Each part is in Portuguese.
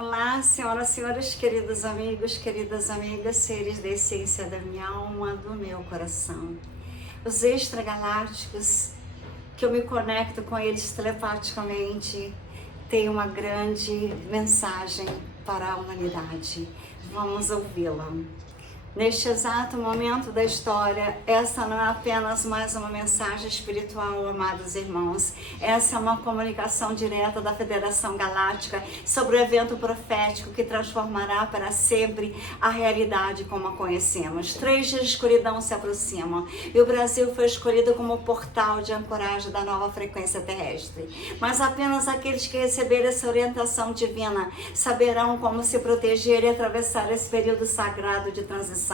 Olá, senhoras e senhores, queridos amigos, queridas amigas, seres da essência da minha alma, do meu coração. Os extragalácticos, que eu me conecto com eles telepaticamente, têm uma grande mensagem para a humanidade. Vamos ouvi-la. Neste exato momento da história, essa não é apenas mais uma mensagem espiritual, amados irmãos. Essa é uma comunicação direta da Federação Galáctica sobre o evento profético que transformará para sempre a realidade como a conhecemos. 3 dias de escuridão se aproximam e o Brasil foi escolhido como portal de ancoragem da nova frequência terrestre. Mas apenas aqueles que receberem essa orientação divina saberão como se proteger e atravessar esse período sagrado de transição.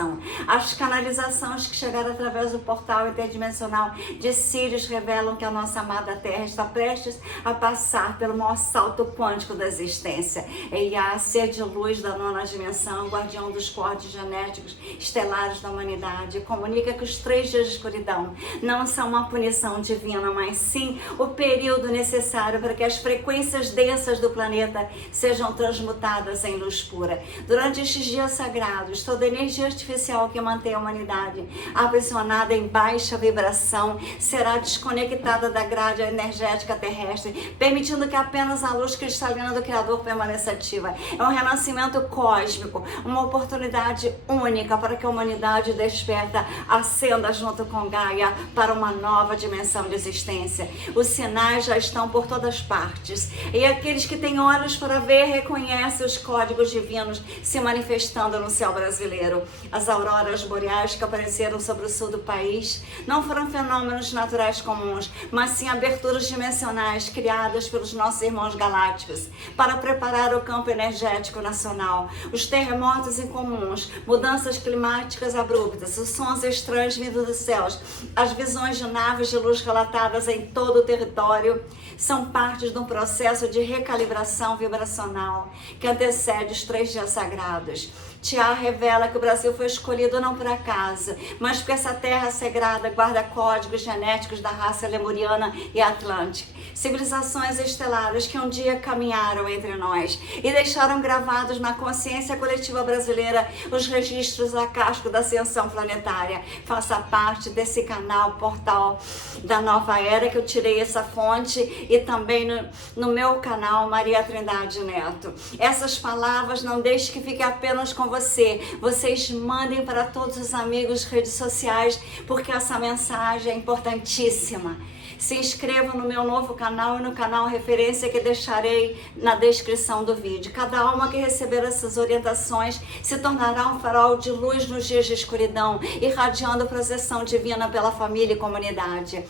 As canalizações que chegaram através do portal interdimensional de Sírius revelam que a nossa amada Terra está prestes a passar pelo maior salto quântico da existência. Eiá, ser de luz da 9ª dimensão, guardião dos códigos genéticos estelares da humanidade, comunica que os 3 dias de escuridão não são uma punição divina, mas sim o período necessário para que as frequências densas do planeta sejam transmutadas em luz pura. Durante estes dias sagrados, toda energia artificial que mantém a humanidade aprisionada em baixa vibração será desconectada da grade energética terrestre, permitindo que apenas a luz cristalina do Criador permaneça ativa. É um renascimento cósmico, uma oportunidade única para que a humanidade desperta, ascenda junto com Gaia para uma nova dimensão de existência. Os sinais já estão por todas partes e aqueles que têm olhos para ver reconhecem os códigos divinos se manifestando no céu brasileiro. As auroras boreais que apareceram sobre o sul do país não foram fenômenos naturais comuns, mas sim aberturas dimensionais criadas pelos nossos irmãos galácticos para preparar o campo energético nacional. Os terremotos incomuns, mudanças climáticas abruptas, os sons estranhos vindo dos céus, as visões de naves de luz relatadas em todo o território são parte de um processo de recalibração vibracional que antecede os 3 dias sagrados. Tiá revela que o Brasil foi escolhido não por acaso, mas porque essa terra sagrada guarda códigos genéticos da raça lemuriana e atlântica, civilizações estelares que um dia caminharam entre nós e deixaram gravados na consciência coletiva brasileira os registros acásticos da ascensão planetária. Faça parte desse canal, portal da nova era, que eu tirei essa fonte, e também no meu canal Maria Trindade Neto. Essas palavras não deixe que fique apenas com vocês mandem para todos os amigos, redes sociais, porque essa mensagem é importantíssima. Se inscrevam no meu novo canal e no canal referência que deixarei na descrição do vídeo. Cada alma que receber essas orientações se tornará um farol de luz nos dias de escuridão, irradiando proteção divina pela família e comunidade.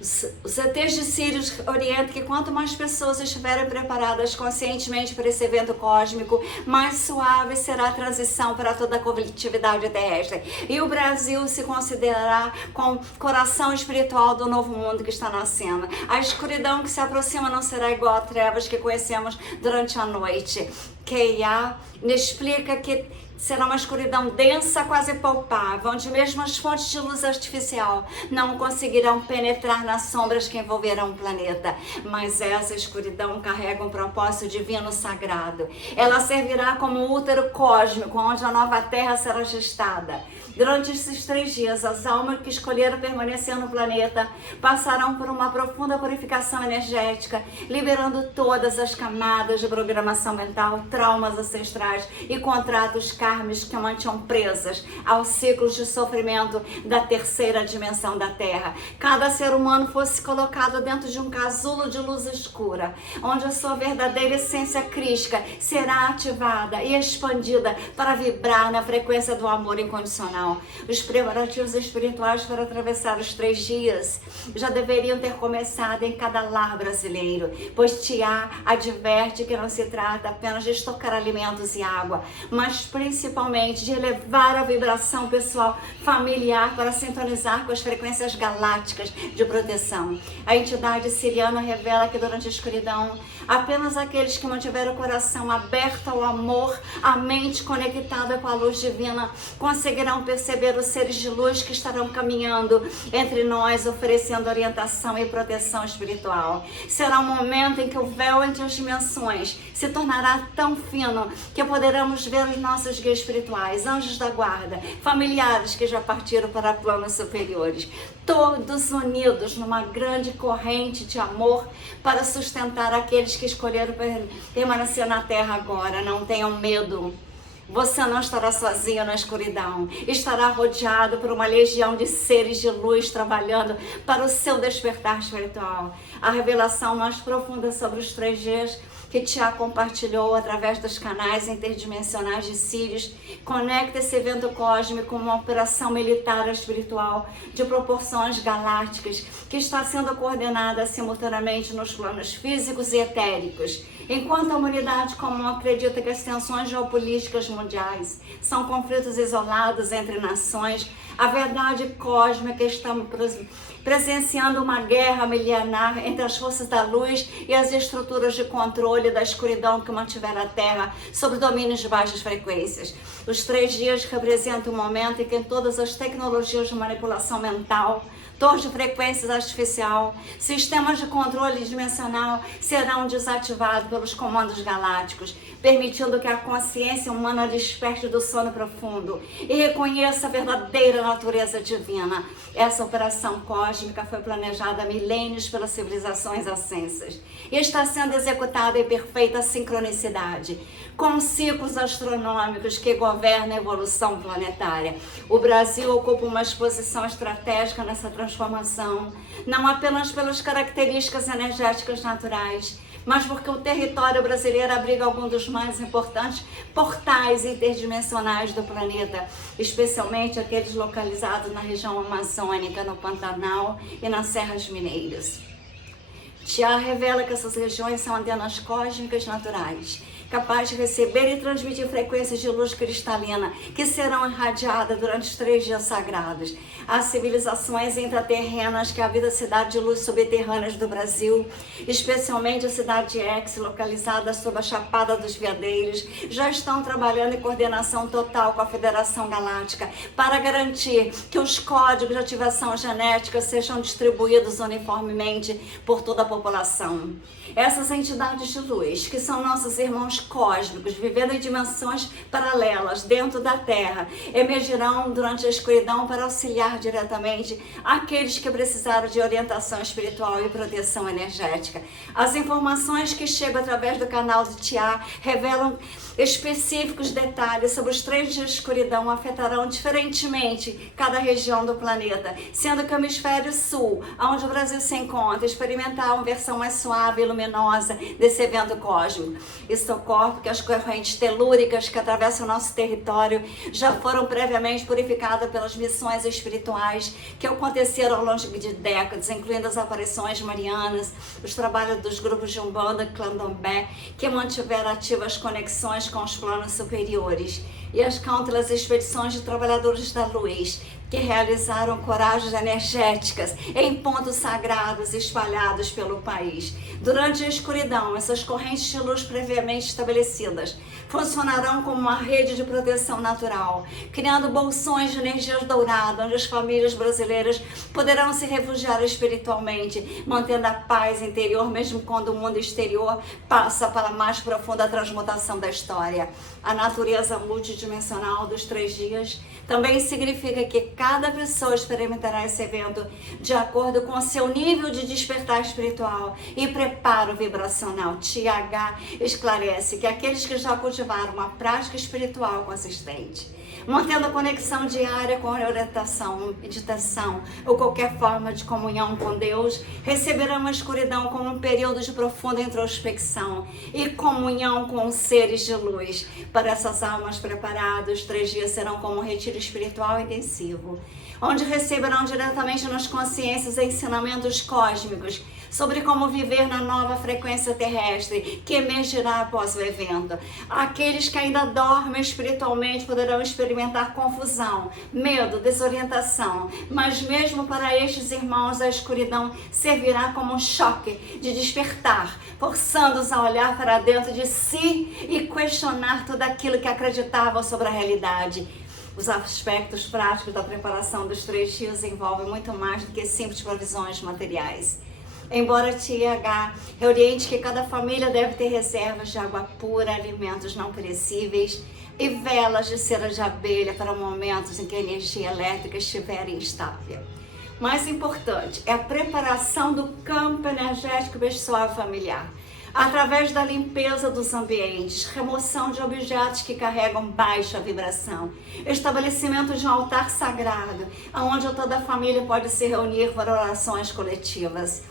Os ETs de Sírius orientam que quanto mais pessoas estiverem preparadas conscientemente para esse evento cósmico, mais suave será a transição para toda a coletividade terrestre. E o Brasil se considerará com o coração espiritual do novo mundo que está nascendo. A escuridão que se aproxima não será igual às trevas que conhecemos durante a noite. Keia explica que será uma escuridão densa, quase palpável, onde mesmo as fontes de luz artificial não conseguirão penetrar nas sombras que envolverão o planeta. Mas essa escuridão carrega um propósito divino sagrado. Ela servirá como útero cósmico, onde a nova Terra será gestada. Durante esses 3 dias, as almas que escolheram permanecer no planeta passarão por uma profunda purificação energética, liberando todas as camadas de programação mental, traumas ancestrais e contratos kármicos que mantinham presas aos ciclos de sofrimento da 3ª dimensão da Terra. Cada ser humano fosse colocado dentro de um casulo de luz escura, onde a sua verdadeira essência crística será ativada e expandida para vibrar na frequência do amor incondicional. Os preparativos espirituais para atravessar os 3 dias já deveriam ter começado em cada lar brasileiro, pois Tiá adverte que não se trata apenas de estocar alimentos e água, mas principalmente de elevar a vibração pessoal familiar para sintonizar com as frequências galácticas de proteção. A entidade siriana revela que durante a escuridão, apenas aqueles que mantiveram o coração aberto ao amor, a mente conectada com a luz divina, conseguirão perceber os seres de luz que estarão caminhando entre nós, oferecendo orientação e proteção espiritual. Será um momento em que o véu entre as dimensões se tornará tão tão fino que poderemos ver os nossos guias espirituais, anjos da guarda, familiares que já partiram para planos superiores, todos unidos numa grande corrente de amor para sustentar aqueles que escolheram permanecer na terra agora. Não tenham medo. Você não estará sozinho na escuridão, estará rodeado por uma legião de seres de luz trabalhando para o seu despertar espiritual. A revelação mais profunda sobre os 3Gs que Tiago compartilhou através dos canais interdimensionais de Sírios conecta esse evento cósmico com uma operação militar espiritual de proporções galácticas que está sendo coordenada simultaneamente nos planos físicos e etéricos. Enquanto a humanidade comum acredita que as tensões geopolíticas mundiais são conflitos isolados entre nações, a verdade cósmica estamos presenciando uma guerra milenar entre as forças da luz e as estruturas de controle da escuridão que mantiveram a Terra sob domínios de baixas frequências. Os 3 dias representam um momento em que todas as tecnologias de manipulação mental, torre de frequências artificial, sistemas de controle dimensional serão desativados pelos comandos galácticos, permitindo que a consciência humana desperte do sono profundo e reconheça a verdadeira natureza divina. Essa operação cósmica foi planejada há milênios pelas civilizações ascensas e está sendo executada em perfeita sincronicidade, com ciclos astronômicos que governam a evolução planetária. O Brasil ocupa uma exposição estratégica nessa transformação, não apenas pelas características energéticas naturais, mas porque o território brasileiro abriga alguns dos mais importantes portais interdimensionais do planeta, especialmente aqueles localizados na região amazônica, no Pantanal e nas Serras Mineiras. Tiago revela que essas regiões são antenas cósmicas naturais, capazes de receber e transmitir frequências de luz cristalina que serão irradiadas durante os 3 dias sagrados. As civilizações intraterrenas que habitam a cidade de luz subterrâneas do Brasil, especialmente a cidade de Ex, localizada sob a Chapada dos Veadeiros, já estão trabalhando em coordenação total com a Federação Galáctica para garantir que os códigos de ativação genética sejam distribuídos uniformemente por toda a população. Essas entidades de luz, que são nossos irmãos cósmicos, vivendo em dimensões paralelas dentro da Terra, emergirão durante a escuridão para auxiliar diretamente aqueles que precisaram de orientação espiritual e proteção energética. As informações que chegam através do canal de Tiago revelam específicos detalhes sobre os 3 dias de escuridão afetarão diferentemente cada região do planeta, sendo que o hemisfério sul, onde o Brasil se encontra, experimentar uma versão mais suave e luminosa desse evento cósmico. Isso ocorre porque as correntes telúricas que atravessam o nosso território já foram previamente purificadas pelas missões espirituais que aconteceram ao longo de décadas, incluindo as aparições marianas, os trabalhos dos grupos de Umbanda, Candomblé, que mantiveram ativas conexões com os planos superiores, e as countless expedições de trabalhadores da luz, que realizaram coragens energéticas em pontos sagrados espalhados pelo país. Durante a escuridão, essas correntes de luz previamente estabelecidas funcionarão como uma rede de proteção natural, criando bolsões de energias douradas, onde as famílias brasileiras poderão se refugiar espiritualmente, mantendo a paz interior, mesmo quando o mundo exterior passa pela mais profunda transmutação da história. A natureza multidimensional dos 3 dias também significa que cada pessoa experimentará esse evento de acordo com seu nível de despertar espiritual e preparo vibracional. Tiago esclarece que aqueles que já cultivaram uma prática espiritual consistente, mantendo a conexão diária com a orientação, meditação ou qualquer forma de comunhão com Deus, receberão a escuridão como um período de profunda introspecção e comunhão com os seres de luz. Para essas almas preparadas, os 3 dias serão como um retiro espiritual intensivo, onde receberão diretamente nas consciências ensinamentos cósmicos sobre como viver na nova frequência terrestre que emergirá após o evento. Aqueles que ainda dormem espiritualmente poderão experimentar confusão, medo, desorientação, mas mesmo para estes irmãos a escuridão servirá como um choque de despertar, forçando-os a olhar para dentro de si e questionar tudo aquilo que acreditavam sobre a realidade. Os aspectos práticos da preparação dos 3 dias envolvem muito mais do que simples provisões materiais. embora TH reoriente que cada família deve ter reservas de água pura, alimentos não perecíveis e velas de cera de abelha para momentos em que a energia elétrica estiver instável. Mais importante é a preparação do campo energético pessoal e familiar, através da limpeza dos ambientes, remoção de objetos que carregam baixa vibração, estabelecimento de um altar sagrado, onde toda a família pode se reunir para orações coletivas.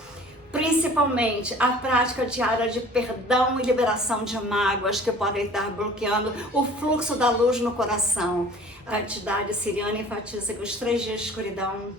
Principalmente a prática diária de perdão e liberação de mágoas que podem estar bloqueando o fluxo da luz no coração. A entidade siriana enfatiza que os 3 dias de escuridão,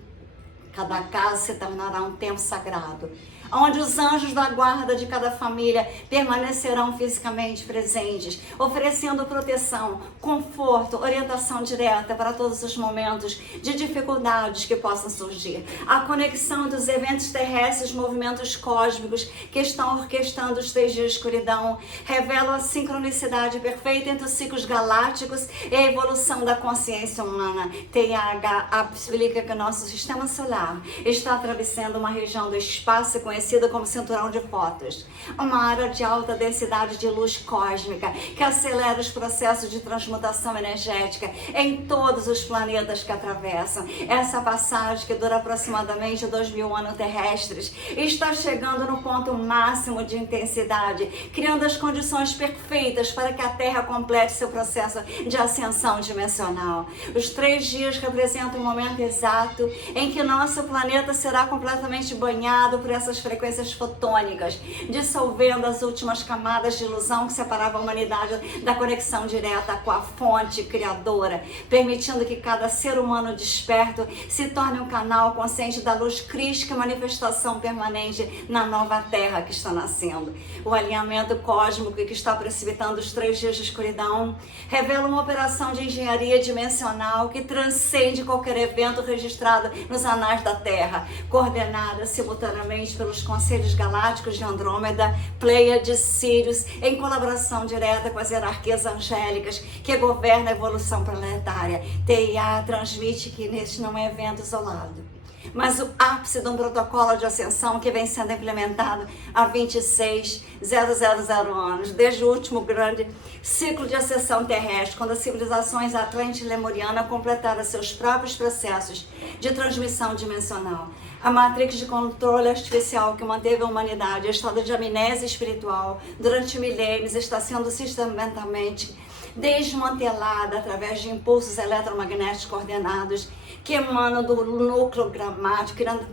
cada casa se tornará um tempo sagrado, onde os anjos da guarda de cada família permanecerão fisicamente presentes, oferecendo proteção, conforto, orientação direta para todos os momentos de dificuldades que possam surgir. A conexão dos eventos terrestres, movimentos cósmicos que estão orquestrando os 3 dias de escuridão, revelam a sincronicidade perfeita entre os ciclos galácticos e a evolução da consciência humana. TH explica que o nosso sistema solar está atravessando uma região do espaço conhecida como cinturão de fótons, uma área de alta densidade de luz cósmica que acelera os processos de transmutação energética em todos os planetas que atravessam. Essa passagem, que dura aproximadamente 2.000 anos terrestres, está chegando no ponto máximo de intensidade, criando as condições perfeitas para que a Terra complete seu processo de ascensão dimensional. Os 3 dias representam o momento exato em que nosso planeta será completamente banhado por essas frequências fotônicas, dissolvendo as últimas camadas de ilusão que separavam a humanidade da conexão direta com a fonte criadora, permitindo que cada ser humano desperto se torne um canal consciente da luz crística e manifestação permanente na nova Terra que está nascendo. O alinhamento cósmico que está precipitando os 3 dias de escuridão revela uma operação de engenharia dimensional que transcende qualquer evento registrado nos anais da Terra, coordenada simultaneamente pelos conselhos galácticos de Andrômeda, Pleiades, Sírios, em colaboração direta com as hierarquias angélicas que governam a evolução planetária. TIA transmite que este não é evento isolado, mas o ápice de um protocolo de ascensão que vem sendo implementado há 26.000 anos, desde o último grande ciclo de ascensão terrestre, quando as civilizações Atlântida e Lemuriana completaram seus próprios processos de transmissão dimensional. A matrix de controle artificial que manteve a humanidade em estado de amnésia espiritual durante milênios está sendo sistematicamente desmantelada através de impulsos eletromagnéticos coordenados que emanam do núcleo gramático, criando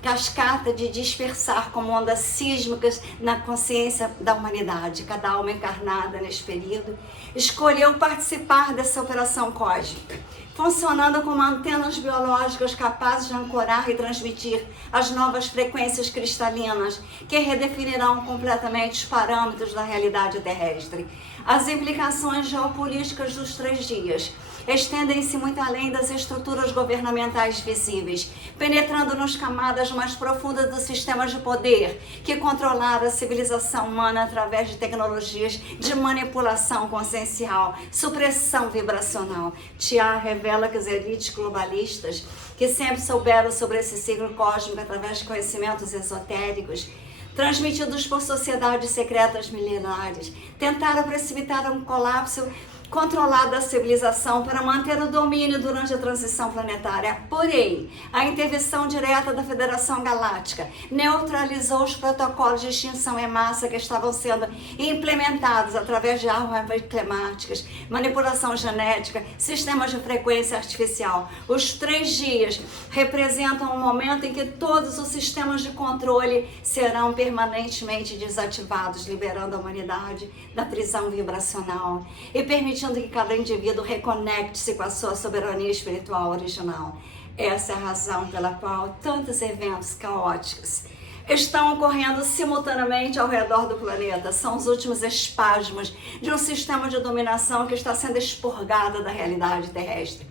cascata de dispersar como ondas sísmicas na consciência da humanidade. Cada alma encarnada neste período escolheu participar dessa operação cósmica, funcionando como antenas biológicas capazes de ancorar e transmitir as novas frequências cristalinas que redefinirão completamente os parâmetros da realidade terrestre. As implicações geopolíticas dos 3 dias estendem-se muito além das estruturas governamentais visíveis, penetrando nas camadas mais profundas dos sistemas de poder que controlaram a civilização humana através de tecnologias de manipulação consciencial, supressão vibracional. Tia revela que as elites globalistas, que sempre souberam sobre esse ciclo cósmico através de conhecimentos esotéricos, transmitidos por sociedades secretas milenares, tentaram precipitar um colapso controlado da civilização para manter o domínio durante a transição planetária. Porém, a intervenção direta da Federação Galáctica neutralizou os protocolos de extinção em massa que estavam sendo implementados através de armas climáticas, manipulação genética, sistemas de frequência artificial. Os 3 dias representam um momento em que todos os sistemas de controle serão permanentemente desativados, liberando a humanidade da prisão vibracional e permitindo que cada indivíduo reconecte-se com a sua soberania espiritual original. Essa é a razão pela qual tantos eventos caóticos estão ocorrendo simultaneamente ao redor do planeta. São os últimos espasmos de um sistema de dominação que está sendo expurgado da realidade terrestre.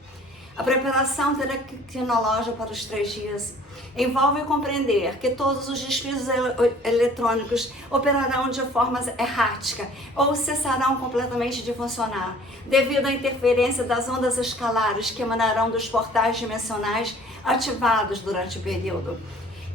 A preparação tecnológica para os 3 dias envolve compreender que todos os desfios eletrônicos operarão de forma errática ou cessarão completamente de funcionar, devido à interferência das ondas escalares que emanarão dos portais dimensionais ativados durante o período.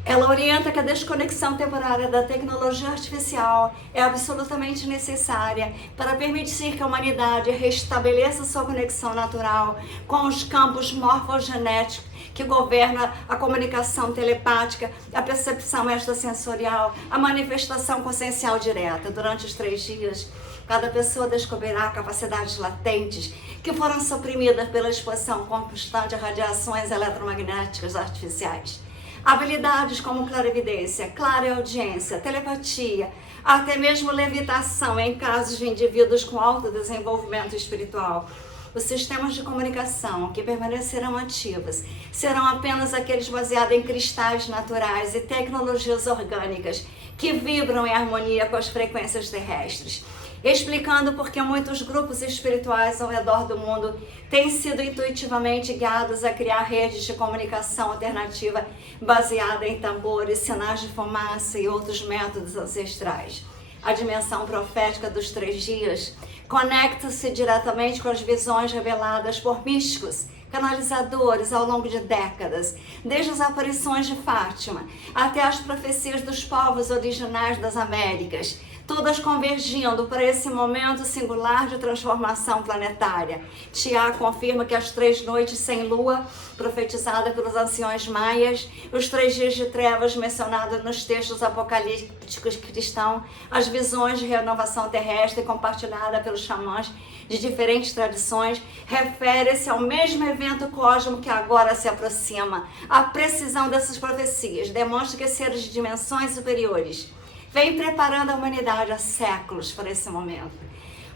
Ela orienta que a desconexão temporária da tecnologia artificial é absolutamente necessária para permitir que a humanidade restabeleça sua conexão natural com os campos morfogenéticos que governam a comunicação telepática, a percepção extrasensorial, a manifestação consciencial direta. Durante os 3 dias, cada pessoa descobrirá capacidades latentes que foram suprimidas pela exposição constante a radiações eletromagnéticas artificiais. Habilidades como clarividência, clareaudiência, telepatia, até mesmo levitação em casos de indivíduos com alto desenvolvimento espiritual. Os sistemas de comunicação que permanecerão ativos serão apenas aqueles baseados em cristais naturais e tecnologias orgânicas que vibram em harmonia com as frequências terrestres, explicando por que muitos grupos espirituais ao redor do mundo têm sido intuitivamente guiados a criar redes de comunicação alternativa baseada em tambores, sinais de fumaça e outros métodos ancestrais. A dimensão profética dos 3 dias conecta-se diretamente com as visões reveladas por místicos, canalizadores ao longo de décadas, desde as aparições de Fátima até as profecias dos povos originais das Américas, todas convergindo para esse momento singular de transformação planetária. Tiago confirma que as 3 noites sem lua, profetizada pelos anciões maias, os 3 dias de trevas mencionados nos textos apocalípticos cristãos, as visões de renovação terrestre compartilhada pelos xamãs de diferentes tradições, refere-se ao mesmo evento cósmico que agora se aproxima. A precisão dessas profecias demonstra que seres de dimensões superiores vem preparando a humanidade há séculos para esse momento,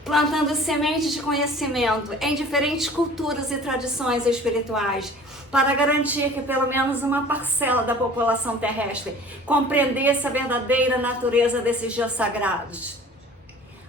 plantando sementes de conhecimento em diferentes culturas e tradições espirituais, para garantir que pelo menos uma parcela da população terrestre compreendesse a verdadeira natureza desses dias sagrados.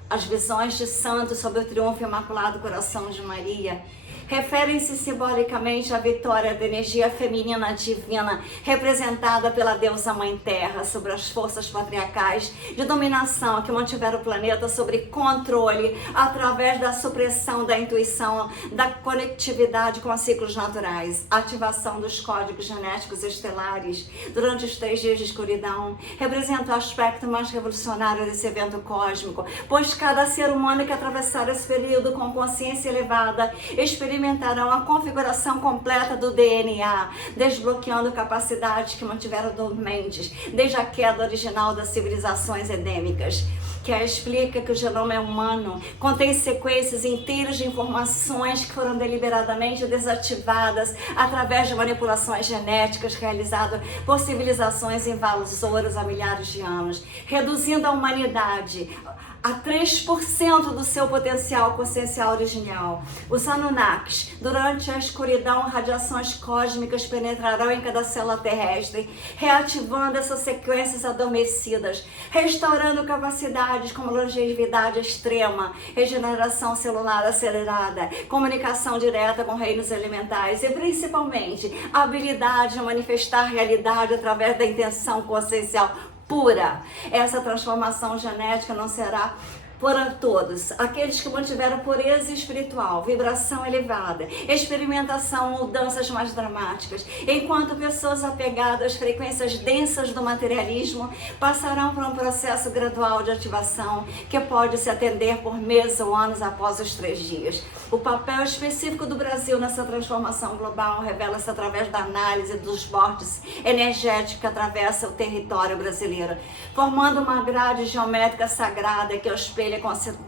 As visões de santos sobre o triunfo imaculado coração de Maria referem-se simbolicamente à vitória da energia feminina divina representada pela deusa Mãe Terra sobre as forças patriarcais de dominação que mantiveram o planeta sob controle através da supressão da intuição, da conectividade com os ciclos naturais, ativação dos códigos genéticos estelares durante os 3 dias de escuridão representa o aspecto mais revolucionário desse evento cósmico, pois cada ser humano que atravessar esse período com consciência elevada experimentarão a configuração completa do DNA, desbloqueando capacidades que mantiveram dormentes desde a queda original das civilizações edêmicas. Que explica que o genoma humano contém sequências inteiras de informações que foram deliberadamente desativadas através de manipulações genéticas realizadas por civilizações invasoras há milhares de anos, reduzindo a humanidade a 3% do seu potencial consciencial original. Os Anunnakis, durante a escuridão, radiações cósmicas penetrarão em cada célula terrestre, reativando essas sequências adormecidas, restaurando capacidades como longevidade extrema, regeneração celular acelerada, comunicação direta com reinos elementares e, principalmente, a habilidade de manifestar realidade através da intenção consciencial pura. Essa transformação genética não será para todos, aqueles que mantiveram pureza espiritual, vibração elevada, experimentação, mudanças mais dramáticas, enquanto pessoas apegadas às frequências densas do materialismo passarão por um processo gradual de ativação que pode se atender por meses ou anos após os 3 dias. O papel específico do Brasil nessa transformação global revela-se através da análise dos vórtices energéticos que atravessam o território brasileiro, formando uma grade geométrica sagrada que espelha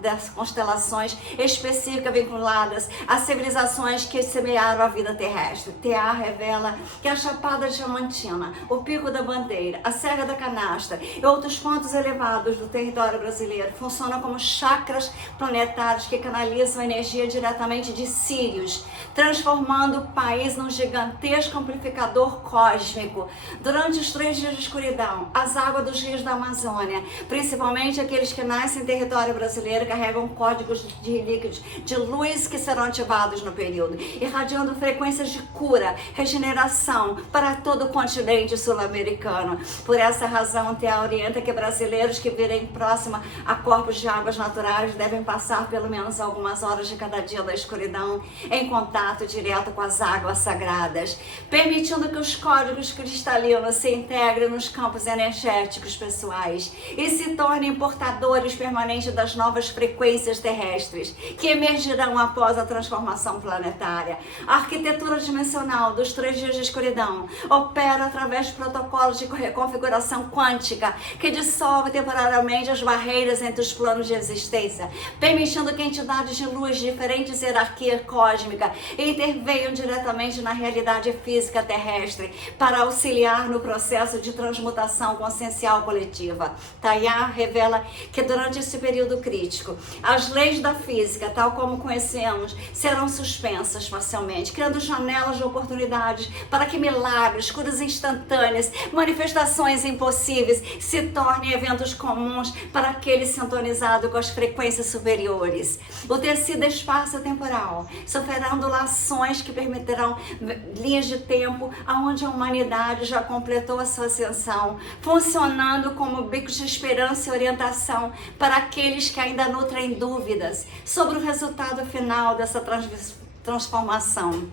das constelações específicas vinculadas às civilizações que semearam a vida terrestre. TA revela que a Chapada Diamantina, o Pico da Bandeira, a Serra da Canastra e outros pontos elevados do território brasileiro funcionam como chakras planetários que canalizam a energia diretamente de Sírios, transformando o país num gigantesco amplificador cósmico. Durante os 3 dias de escuridão, as águas dos rios da Amazônia, principalmente aqueles que nascem em território planetário brasileiro carregam códigos de relíquios de luz que serão ativados no período, irradiando frequências de cura, regeneração para todo o continente sul-americano. Por essa razão, TEA orienta que brasileiros que virem próxima a corpos de águas naturais devem passar pelo menos algumas horas de cada dia da escuridão em contato direto com as águas sagradas, permitindo que os códigos cristalinos se integrem nos campos energéticos pessoais e se tornem portadores permanentes das novas frequências terrestres que emergirão após a transformação planetária. A arquitetura dimensional dos 3 dias de escuridão opera através de protocolos de reconfiguração quântica que dissolve temporariamente as barreiras entre os planos de existência, permitindo que entidades de luz de diferentes hierarquias cósmicas intervenham diretamente na realidade física terrestre para auxiliar no processo de transmutação consciencial coletiva. Taya revela que durante esse período crítico, as leis da física, tal como conhecemos, serão suspensas parcialmente, criando janelas de oportunidades para que milagres, curas instantâneas, manifestações impossíveis se tornem eventos comuns para aqueles sintonizados com as frequências superiores. O tecido espaço-temporal sofrerá ondulações que permitirão linhas de tempo onde a humanidade já completou a sua ascensão, funcionando como bicos de esperança e orientação para aqueles que ainda nutrem dúvidas sobre o resultado final dessa transformação.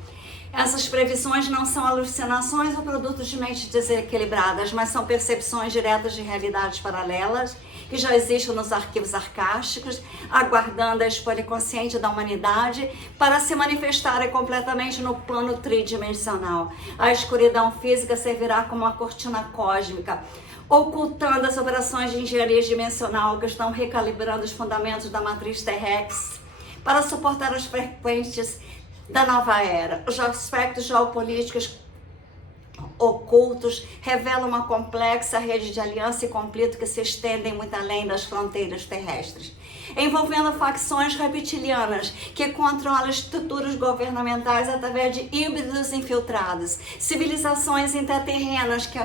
Essas previsões não são alucinações ou produtos de mentes desequilibradas, mas são percepções diretas de realidades paralelas que já existem nos arquivos arcásticos, aguardando a escolha consciente da humanidade para se manifestarem completamente no plano tridimensional. A escuridão física servirá como uma cortina cósmica, ocultando as operações de engenharia dimensional que estão recalibrando os fundamentos da matriz terrestre para suportar as frequências da nova era. Os aspectos geopolíticos ocultos revelam uma complexa rede de aliança e conflito que se estendem muito além das fronteiras terrestres, envolvendo facções reptilianas que controlam estruturas governamentais através de híbridos infiltrados, civilizações interterrenas que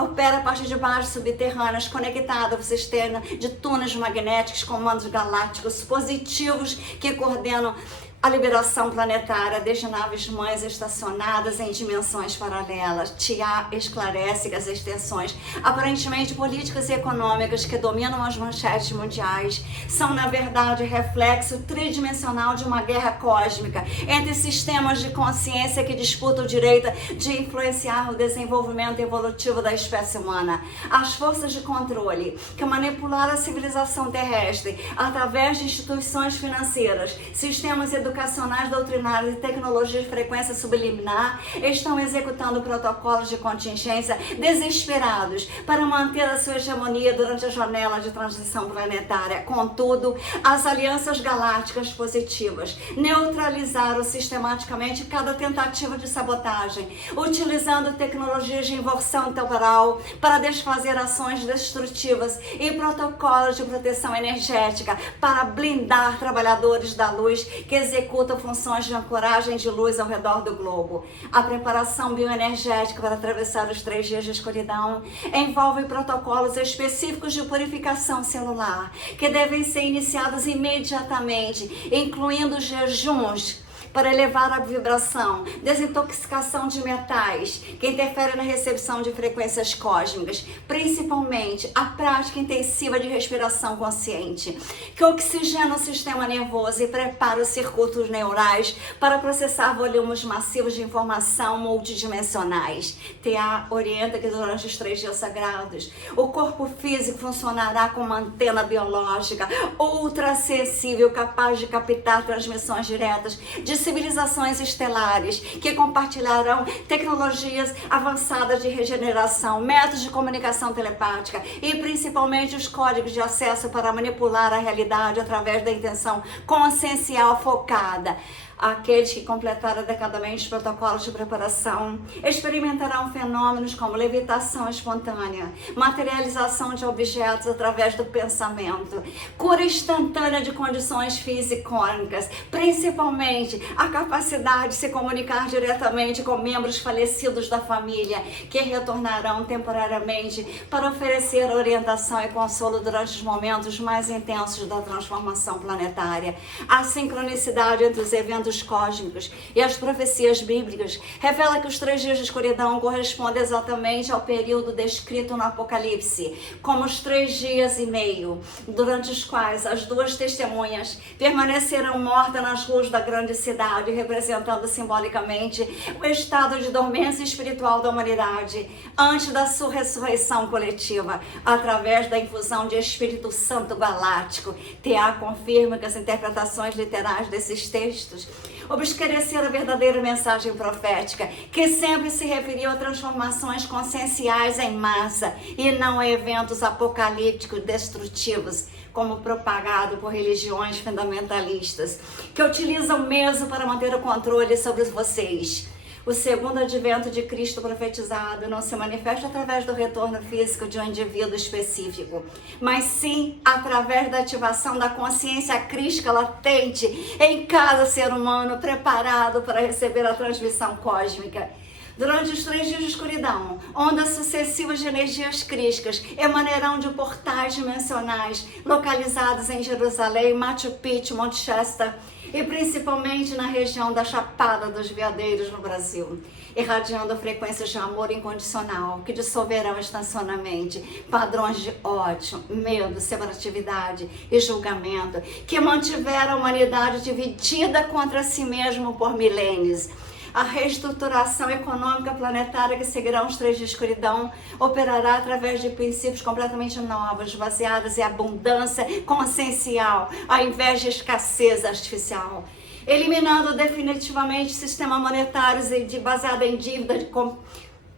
operam a partir de bases subterrâneas conectadas ao sistema de túneis magnéticos, comandos galácticos positivos que coordenam a liberação planetária desde naves mães estacionadas em dimensões paralelas. Tia esclarece que as extensões aparentemente políticas e econômicas que dominam as manchetes mundiais são, na verdade, reflexo tridimensional de uma guerra cósmica entre sistemas de consciência que disputam o direito de influenciar o desenvolvimento evolutivo da espécie humana. As forças de controle que manipularam a civilização terrestre através de instituições financeiras, sistemas educacionais, doutrinários e tecnologias de frequência subliminar estão executando protocolos de contingência desesperados para manter a sua hegemonia durante a janela de transição planetária. Contudo, as alianças galácticas positivas neutralizaram sistematicamente cada tentativa de sabotagem, utilizando tecnologias de inversão temporal para desfazer ações destrutivas e protocolos de proteção energética para blindar trabalhadores da luz que executam funções de ancoragem de luz ao redor do globo. A preparação bioenergética para atravessar os 3 dias de escuridão envolve protocolos específicos de purificação celular que devem ser iniciados imediatamente, incluindo jejuns para elevar a vibração, desintoxicação de metais que interferem na recepção de frequências cósmicas, principalmente a prática intensiva de respiração consciente, que oxigena o sistema nervoso e prepara os circuitos neurais para processar volumes massivos de informação multidimensionais. TA orienta que durante os 3 dias sagrados, o corpo físico funcionará como uma antena biológica ultrassensível capaz de captar transmissões diretas de civilizações estelares que compartilharão tecnologias avançadas de regeneração, métodos de comunicação telepática e principalmente os códigos de acesso para manipular a realidade através da intenção consciencial focada. Aqueles que completaram adequadamente os protocolos de preparação experimentarão fenômenos como levitação espontânea, materialização de objetos através do pensamento, cura instantânea de condições físico-icônicas, principalmente a capacidade de se comunicar diretamente com membros falecidos da família, que retornarão temporariamente para oferecer orientação e consolo durante os momentos mais intensos da transformação planetária. A sincronicidade entre os eventos cósmicos e as profecias bíblicas revela que os 3 dias de escuridão correspondem exatamente ao período descrito no Apocalipse, como os 3 dias e meio, durante os quais as 2 testemunhas permaneceram mortas nas ruas da grande cidade, representando simbolicamente o estado de dormência espiritual da humanidade antes da sua ressurreição coletiva, através da infusão de Espírito Santo Galáctico. T.A. confirma que as interpretações literais desses textos obscureceram a verdadeira mensagem profética, que sempre se referiu a transformações conscienciais em massa e não a eventos apocalípticos destrutivos, como propagado por religiões fundamentalistas, que utilizam o mesmo para manter o controle sobre vocês. O segundo advento de Cristo profetizado não se manifesta através do retorno físico de um indivíduo específico, mas sim através da ativação da consciência crística latente em cada ser humano preparado para receber a transmissão cósmica. Durante os 3 dias de escuridão, ondas sucessivas de energias crísticas emanarão de portais dimensionais localizados em Jerusalém, Machu Picchu, Monte Shasta e principalmente na região da Chapada dos Veadeiros no Brasil, irradiando frequências de amor incondicional que dissolverão instantaneamente padrões de ódio, medo, separatividade e julgamento que mantiveram a humanidade dividida contra si mesmo por milênios. A reestruturação econômica planetária que seguirá os 3 dias de escuridão operará através de princípios completamente novos, baseados em abundância consciencial, ao invés de escassez artificial, eliminando definitivamente o sistema monetário baseado em dívida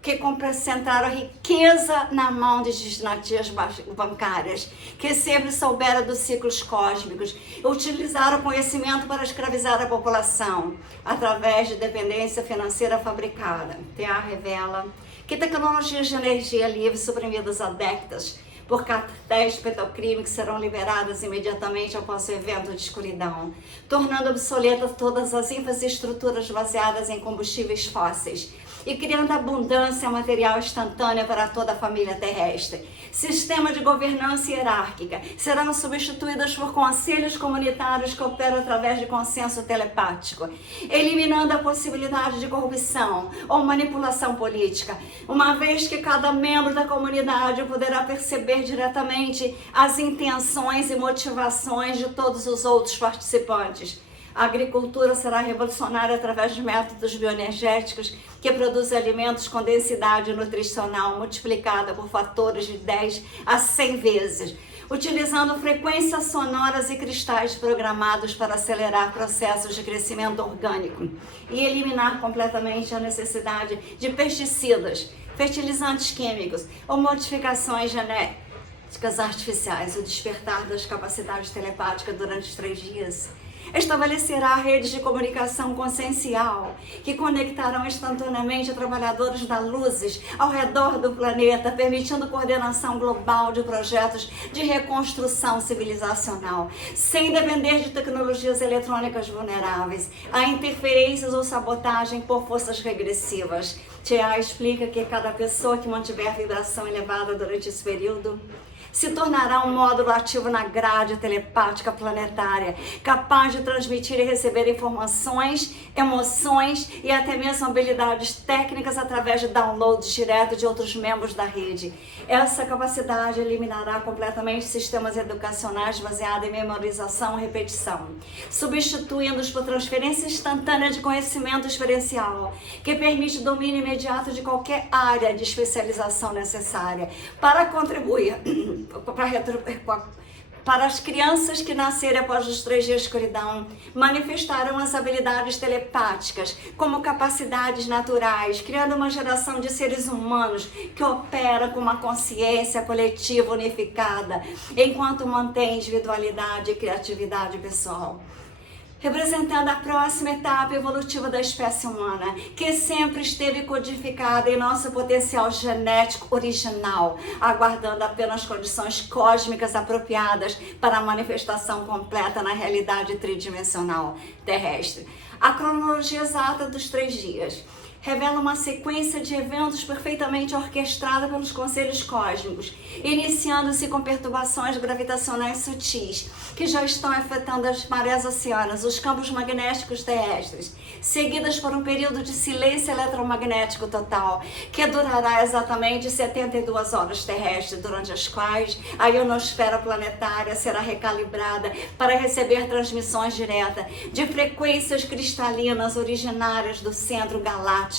que concentraram a riqueza na mão de dinastias bancárias, que sempre souberam dos ciclos cósmicos, utilizaram o conhecimento para escravizar a população, através de dependência financeira fabricada. T.A. revela que tecnologias de energia livre suprimidas há décadas por cartéis petroquímicos serão liberadas imediatamente após o evento de escuridão, tornando obsoletas todas as infraestruturas baseadas em combustíveis fósseis e criando abundância material instantânea para toda a família terrestre. Sistemas de governança hierárquica serão substituídos por conselhos comunitários que operam através de consenso telepático, eliminando a possibilidade de corrupção ou manipulação política, uma vez que cada membro da comunidade poderá perceber diretamente as intenções e motivações de todos os outros participantes. A agricultura será revolucionária através de métodos bioenergéticos que produzem alimentos com densidade nutricional multiplicada por fatores de 10 a 100 vezes, utilizando frequências sonoras e cristais programados para acelerar processos de crescimento orgânico e eliminar completamente a necessidade de pesticidas, fertilizantes químicos ou modificações genéticas artificiais. O despertar das capacidades telepáticas durante os 3 dias estabelecerá redes de comunicação consciencial que conectarão instantaneamente trabalhadores da luzes ao redor do planeta, permitindo coordenação global de projetos de reconstrução civilizacional, sem depender de tecnologias eletrônicas vulneráveis a interferências ou sabotagem por forças regressivas. T.A. explica que cada pessoa que mantiver vibração elevada durante esse período se tornará um módulo ativo na grade telepática planetária, capaz de transmitir e receber informações, emoções e até mesmo habilidades técnicas através de downloads direto de outros membros da rede. Essa capacidade eliminará completamente sistemas educacionais baseados em memorização e repetição, substituindo-os por transferência instantânea de conhecimento experiencial, que permite domínio imediato de qualquer área de especialização necessária para contribuir para as crianças que nascerem após os 3 dias de escuridão, manifestarão as habilidades telepáticas como capacidades naturais, criando uma geração de seres humanos que opera com uma consciência coletiva unificada, enquanto mantém individualidade e criatividade pessoal. representando a próxima etapa evolutiva da espécie humana, que sempre esteve codificada em nosso potencial genético original, aguardando apenas condições cósmicas apropriadas para a manifestação completa na realidade tridimensional terrestre. A cronologia exata dos 3 dias revela uma sequência de eventos perfeitamente orquestrada pelos conselhos cósmicos, iniciando-se com perturbações gravitacionais sutis, que já estão afetando as marés oceanas, os campos magnéticos terrestres, seguidas por um período de silêncio eletromagnético total, que durará exatamente 72 horas terrestres, durante as quais a ionosfera planetária será recalibrada para receber transmissões diretas de frequências cristalinas originárias do centro galáctico.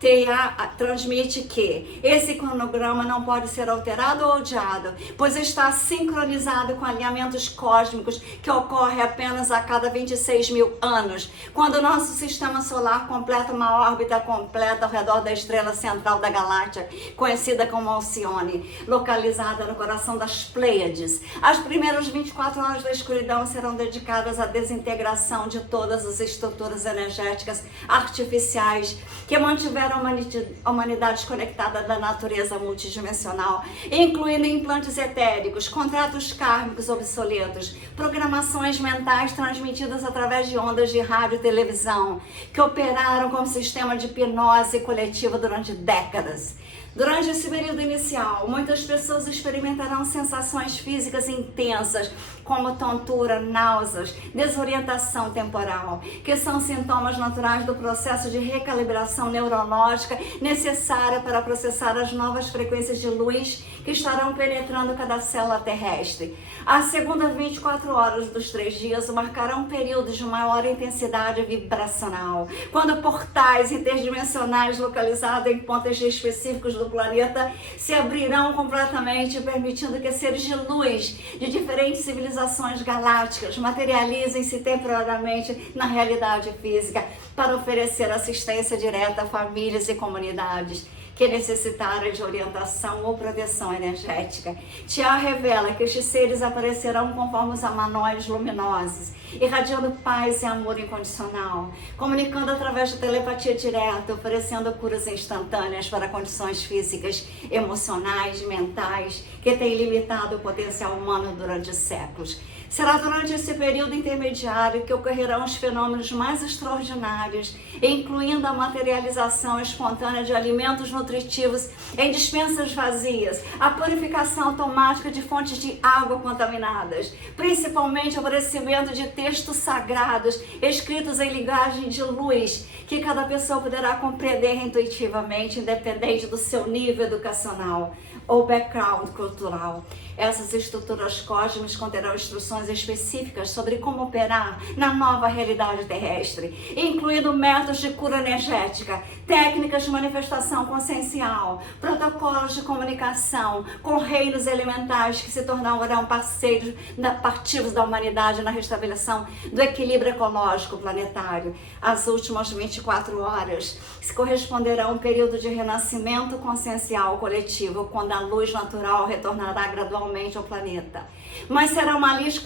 TEA transmite que esse cronograma não pode ser alterado ou adiado, pois está sincronizado com alinhamentos cósmicos que ocorrem apenas a cada 26 mil anos, quando o nosso sistema solar completa uma órbita completa ao redor da estrela central da galáxia, conhecida como Alcione, localizada no coração das Pleiades. As primeiras 24 horas da escuridão serão dedicadas à desintegração de todas as estruturas energéticas artificiais que mantiveram a humanidade conectada da natureza multidimensional, incluindo implantes etéricos, contratos kármicos obsoletos, programações mentais transmitidas através de ondas de rádio e televisão, que operaram como sistema de hipnose coletiva durante décadas. Durante esse período inicial, muitas pessoas experimentarão sensações físicas intensas, como tontura, náuseas, desorientação temporal, que são sintomas naturais do processo de recalibração neurológica necessária para processar as novas frequências de luz que estarão penetrando cada célula terrestre. A segunda 24 horas dos 3 dias marcarão períodos de maior intensidade vibracional, quando portais interdimensionais localizados em pontos específicos do planeta se abrirão completamente, permitindo que seres de luz de diferentes civilizações galácticas materializem-se temporariamente na realidade física para oferecer assistência direta a famílias e comunidades que necessitarem de orientação ou proteção energética. Tiá revela que estes seres aparecerão conforme os humanoides luminosos, irradiando paz e amor incondicional, comunicando através de telepatia direta, oferecendo curas instantâneas para condições físicas, emocionais, mentais, que têm limitado o potencial humano durante séculos. Será durante esse período intermediário que ocorrerão os fenômenos mais extraordinários, incluindo a materialização espontânea de alimentos nutritivos em dispensas vazias, a purificação automática de fontes de água contaminadas, principalmente o aparecimento de textos sagrados escritos em linguagem de luz, que cada pessoa poderá compreender intuitivamente, independente do seu nível educacional ou background cultural. Essas estruturas cósmicas conterão instruções específicas sobre como operar na nova realidade terrestre, incluindo métodos de cura energética, técnicas de manifestação consciencial, protocolos de comunicação com reinos elementares que se tornarão parceiros partícipes da humanidade na restabeleção do equilíbrio ecológico planetário. As últimas 24 horas se corresponderão a um período de renascimento consciencial coletivo, quando a luz natural retornará gradualmente ao planeta. Mas será uma luz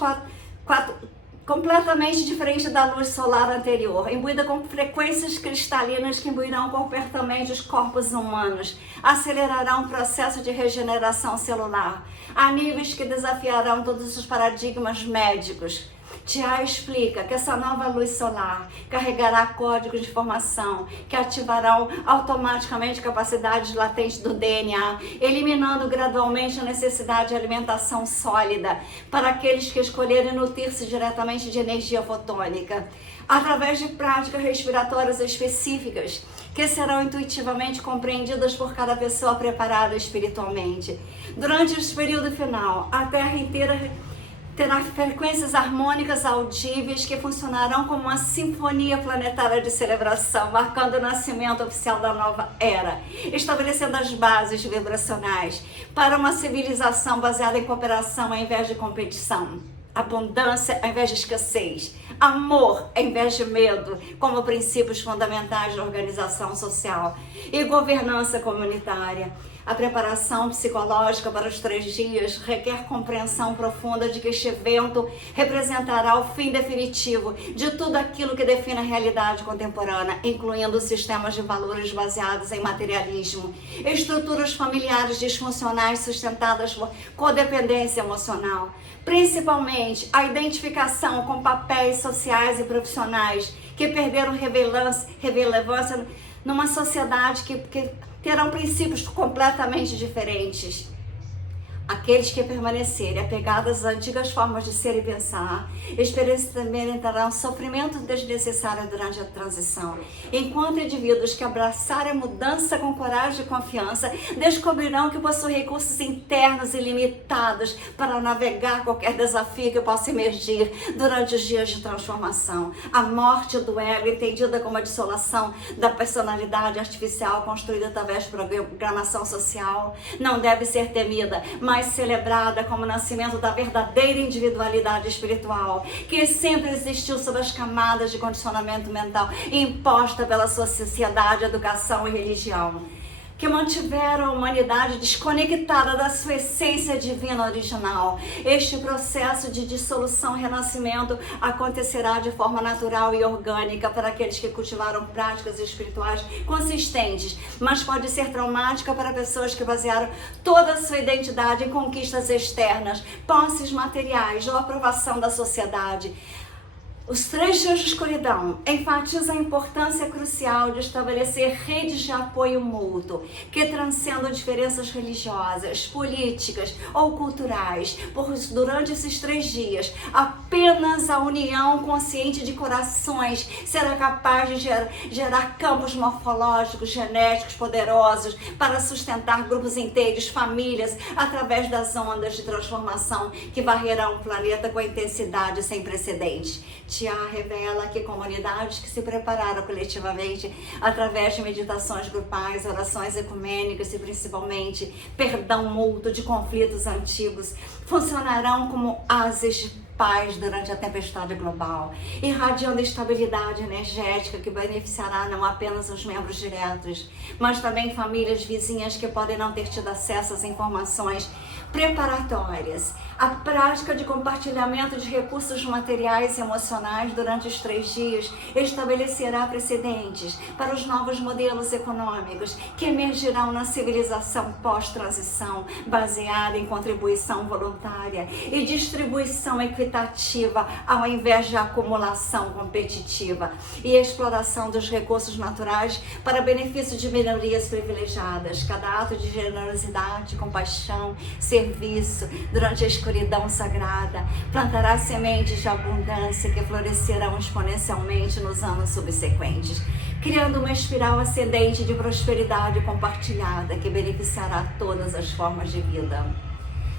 completamente diferente da luz solar anterior, imbuída com frequências cristalinas que imbuirão completamente os corpos humanos, acelerarão o processo de regeneração celular, a níveis que desafiarão todos os paradigmas médicos. Tiá explica que essa nova luz solar carregará códigos de informação que ativarão automaticamente capacidades latentes do DNA, eliminando gradualmente a necessidade de alimentação sólida para aqueles que escolherem nutrir-se diretamente de energia fotônica, através de práticas respiratórias específicas que serão intuitivamente compreendidas por cada pessoa preparada espiritualmente. Durante esse período final, a Terra inteira terá frequências harmônicas audíveis que funcionarão como uma sinfonia planetária de celebração, marcando o nascimento oficial da nova era, estabelecendo as bases vibracionais para uma civilização baseada em cooperação ao invés de competição, abundância ao invés de escassez, amor ao invés de medo, como princípios fundamentais da organização social e governança comunitária. A preparação psicológica para os 3 dias requer compreensão profunda de que este evento representará o fim definitivo de tudo aquilo que define a realidade contemporânea, incluindo sistemas de valores baseados em materialismo, estruturas familiares disfuncionais sustentadas por codependência emocional, principalmente a identificação com papéis sociais e profissionais que perderam relevância numa sociedade que terão princípios completamente diferentes. Aqueles que permanecerem apegados às antigas formas de ser e pensar experimentarão sofrimento desnecessário durante a transição, enquanto indivíduos que abraçarem a mudança com coragem e confiança descobrirão que possuem recursos internos ilimitados para navegar qualquer desafio que possa emergir durante os dias de transformação. A morte do ego, entendida como a dissolução da personalidade artificial construída através de programação social, não deve ser temida, mas celebrada como o nascimento da verdadeira individualidade espiritual, que sempre existiu sob as camadas de condicionamento mental imposta pela sua sociedade, educação e religião, que mantiveram a humanidade desconectada da sua essência divina original. Este processo de dissolução e renascimento acontecerá de forma natural e orgânica para aqueles que cultivaram práticas espirituais consistentes, mas pode ser traumática para pessoas que basearam toda a sua identidade em conquistas externas, posses materiais ou aprovação da sociedade. Os 3 dias de escuridão enfatizam a importância crucial de estabelecer redes de apoio mútuo que transcendam diferenças religiosas, políticas ou culturais. Durante esses 3 dias, apenas a união consciente de corações será capaz de gerar campos morfológicos, genéticos poderosos para sustentar grupos inteiros, famílias, através das ondas de transformação que varrerão o planeta com intensidade sem precedentes. Tia revela que comunidades que se prepararam coletivamente através de meditações grupais, orações ecumênicas e principalmente perdão mútuo de conflitos antigos funcionarão como ases de paz durante a tempestade global, irradiando estabilidade energética que beneficiará não apenas os membros diretos, mas também famílias vizinhas que podem não ter tido acesso às informações preparatórias. A prática de compartilhamento de recursos materiais e emocionais durante os 3 dias estabelecerá precedentes para os novos modelos econômicos que emergirão na civilização pós-transição, baseada em contribuição voluntária e distribuição equitativa, ao invés de acumulação competitiva e exploração dos recursos naturais para benefício de minorias privilegiadas. Cada ato de generosidade, compaixão, serviço durante a escuridão sagrada plantará sementes de abundância que florescerão exponencialmente nos anos subsequentes, criando uma espiral ascendente de prosperidade compartilhada que beneficiará todas as formas de vida.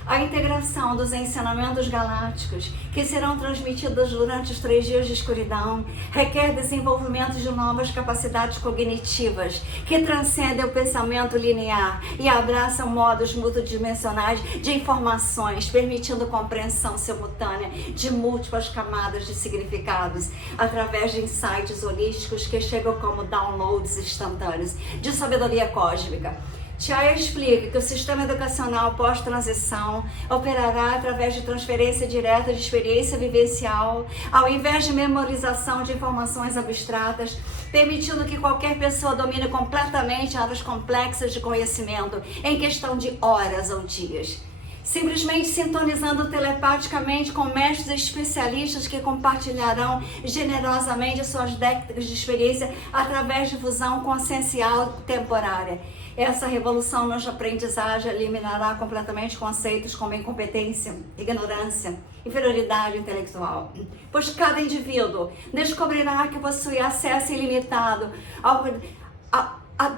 A integração dos ensinamentos galácticos, que serão transmitidos durante os 3 dias de escuridão, requer desenvolvimento de novas capacidades cognitivas, que transcendem o pensamento linear e abraçam modos multidimensionais de informações, permitindo compreensão simultânea de múltiplas camadas de significados, através de insights holísticos que chegam como downloads instantâneos de sabedoria cósmica. Chaya explica que o sistema educacional pós-transição operará através de transferência direta de experiência vivencial, ao invés de memorização de informações abstratas, permitindo que qualquer pessoa domine completamente áreas complexas de conhecimento em questão de horas ou dias. Simplesmente sintonizando telepaticamente com mestres especialistas que compartilharão generosamente suas décadas de experiência através de fusão consciencial temporária. Essa revolução na aprendizagem eliminará completamente conceitos como incompetência, ignorância, inferioridade intelectual, pois cada indivíduo descobrirá que possui acesso ilimitado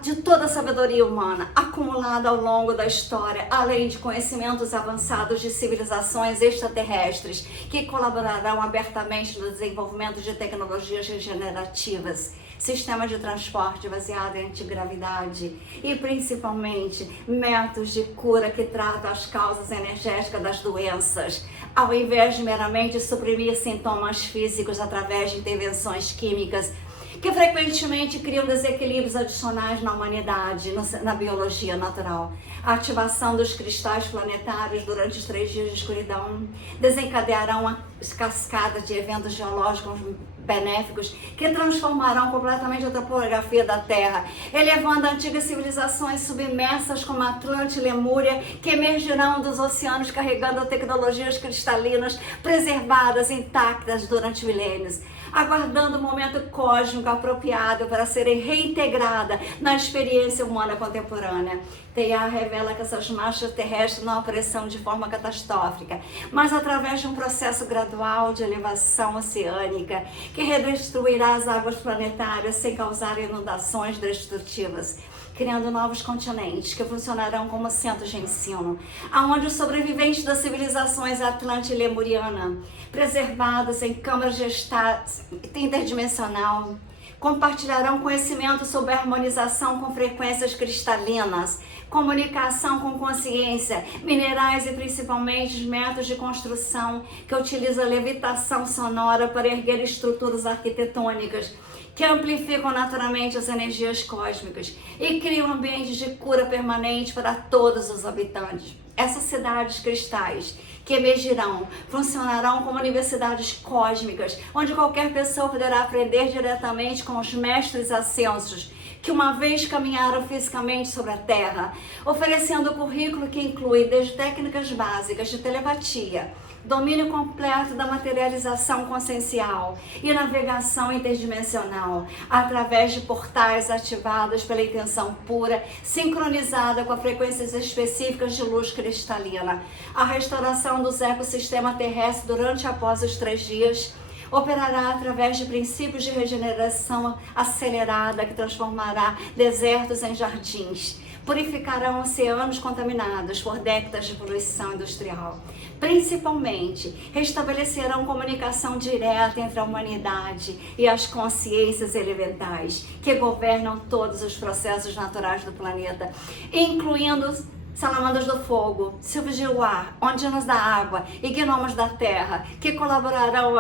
de toda a sabedoria humana acumulada ao longo da história, além de conhecimentos avançados de civilizações extraterrestres que colaborarão abertamente no desenvolvimento de tecnologias regenerativas, sistemas de transporte baseado em antigravidade e principalmente métodos de cura que tratam as causas energéticas das doenças, ao invés de meramente suprimir sintomas físicos através de intervenções químicas que frequentemente criam desequilíbrios adicionais na humanidade, na biologia natural. A ativação dos cristais planetários durante os 3 dias de escuridão desencadearão uma cascada de eventos geológicos benéficos que transformarão completamente a topografia da Terra, elevando antigas civilizações submersas como Atlântida e Lemúria, que emergirão dos oceanos carregando tecnologias cristalinas preservadas intactas durante milênios, aguardando o momento cósmico apropriado para serem reintegradas na experiência humana contemporânea. Teia revela que essas marchas terrestres não aparecerão de forma catastrófica, mas através de um processo gradual de elevação oceânica que redistribuirá as águas planetárias sem causar inundações destrutivas, criando novos continentes que funcionarão como centros de ensino, aonde os sobreviventes das civilizações Atlântida e Lemuriana, preservados em câmaras de estado interdimensional, compartilharão conhecimento sobre harmonização com frequências cristalinas, comunicação com consciência, minerais e principalmente os métodos de construção que utilizam a levitação sonora para erguer estruturas arquitetônicas que amplificam naturalmente as energias cósmicas e criam ambientes de cura permanente para todos os habitantes. Essas cidades cristais que emergirão funcionarão como universidades cósmicas, onde qualquer pessoa poderá aprender diretamente com os mestres ascensos, que uma vez caminharam fisicamente sobre a Terra, oferecendo um currículo que inclui desde técnicas básicas de telepatia, domínio completo da materialização consciencial e navegação interdimensional, através de portais ativados pela intenção pura, sincronizada com as frequências específicas de luz cristalina. A restauração dos ecossistemas terrestres durante e após os 3 dias operará através de princípios de regeneração acelerada que transformará desertos em jardins, purificarão oceanos contaminados por décadas de poluição industrial. Principalmente, restabelecerão comunicação direta entre a humanidade e as consciências elementais que governam todos os processos naturais do planeta, incluindo salamandras do fogo, silvos de ar, ondinas da água e gnomos da terra, que colaborarão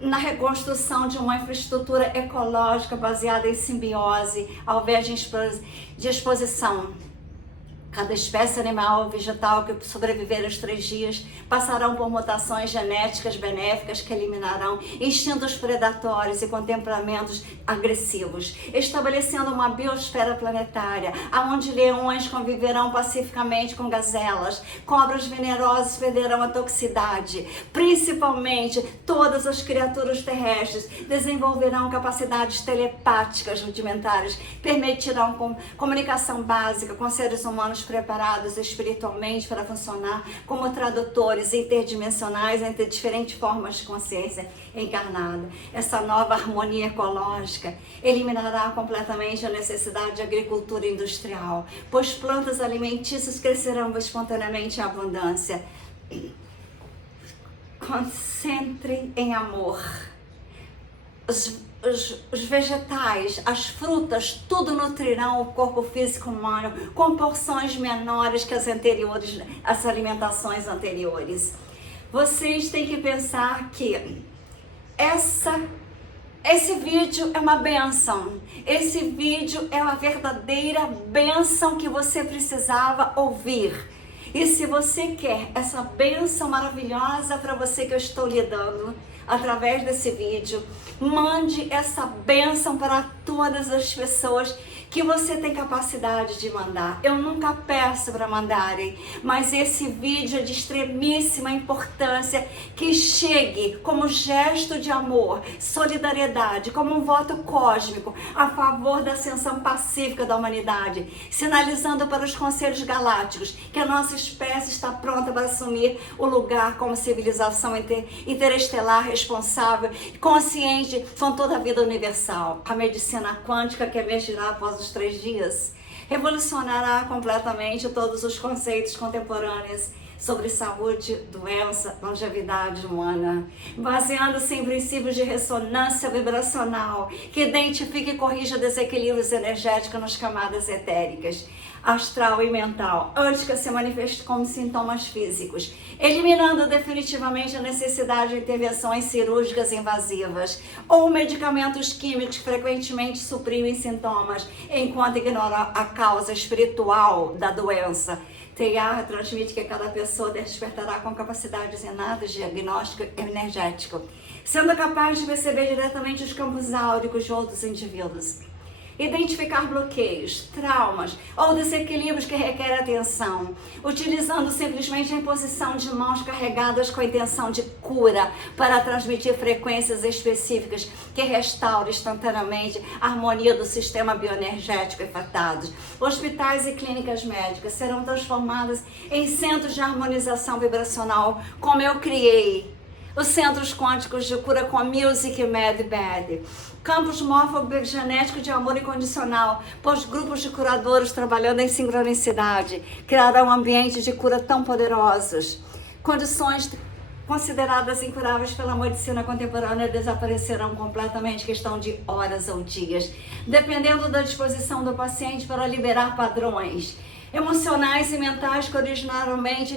na reconstrução de uma infraestrutura ecológica baseada em simbiose, ao invés de exposição. Cada espécie animal ou vegetal que sobreviver aos 3 dias passarão por mutações genéticas benéficas que eliminarão instintos predatórios e comportamentos agressivos, estabelecendo uma biosfera planetária, onde leões conviverão pacificamente com gazelas, cobras venenosas perderão a toxicidade. Principalmente, todas as criaturas terrestres desenvolverão capacidades telepáticas rudimentares, permitirão comunicação básica com seres humanos preparados espiritualmente para funcionar como tradutores interdimensionais entre diferentes formas de consciência encarnada. Essa nova harmonia ecológica eliminará completamente a necessidade de agricultura industrial, pois plantas alimentícias crescerão espontaneamente em abundância. Concentre em amor. Os vegetais, as frutas, tudo nutrirão o corpo físico humano com porções menores que as alimentações anteriores. Vocês têm que pensar que esse vídeo é uma bênção. Esse vídeo é uma verdadeira bênção que você precisava ouvir. E se você quer essa bênção maravilhosa para você que eu estou lhe dando através desse vídeo, mande essa bênção para todas as pessoas que você tem capacidade de mandar. Eu nunca peço para mandarem, mas esse vídeo é de extremíssima importância que chegue como gesto de amor, solidariedade, como um voto cósmico a favor da ascensão pacífica da humanidade, sinalizando para os conselhos galácticos que a nossa espécie está pronta para assumir o lugar como civilização interestelar responsável e consciente com toda a vida universal. A medicina quântica que emergirá após os 3 dias revolucionará completamente todos os conceitos contemporâneos sobre saúde, doença, longevidade humana, baseando-se em princípios de ressonância vibracional que identifica e corrija desequilíbrios energéticos nas camadas etéricas, astral e mental, antes que se manifeste como sintomas físicos, eliminando definitivamente a necessidade de intervenções cirúrgicas invasivas ou medicamentos químicos que frequentemente suprimem sintomas, enquanto ignoram a causa espiritual da doença. TIA transmite que cada pessoa despertará com capacidades inatas de diagnóstico energético, sendo capaz de perceber diretamente os campos áuricos de outros indivíduos. Identificar bloqueios, traumas ou desequilíbrios que requerem atenção, utilizando simplesmente a imposição de mãos carregadas com a intenção de cura para transmitir frequências específicas que restauram instantaneamente a harmonia do sistema bioenergético afetado. Hospitais e clínicas médicas serão transformadas em centros de harmonização vibracional, como eu criei. Os centros quânticos de cura com a Music Med, campos morfogenéticos de amor incondicional, pois grupos de curadores trabalhando em sincronicidade criarão ambientes de cura tão poderosos. Condições consideradas incuráveis pela medicina contemporânea desaparecerão completamente, questão de horas ou dias, dependendo da disposição do paciente para liberar padrões emocionais e mentais que originalmente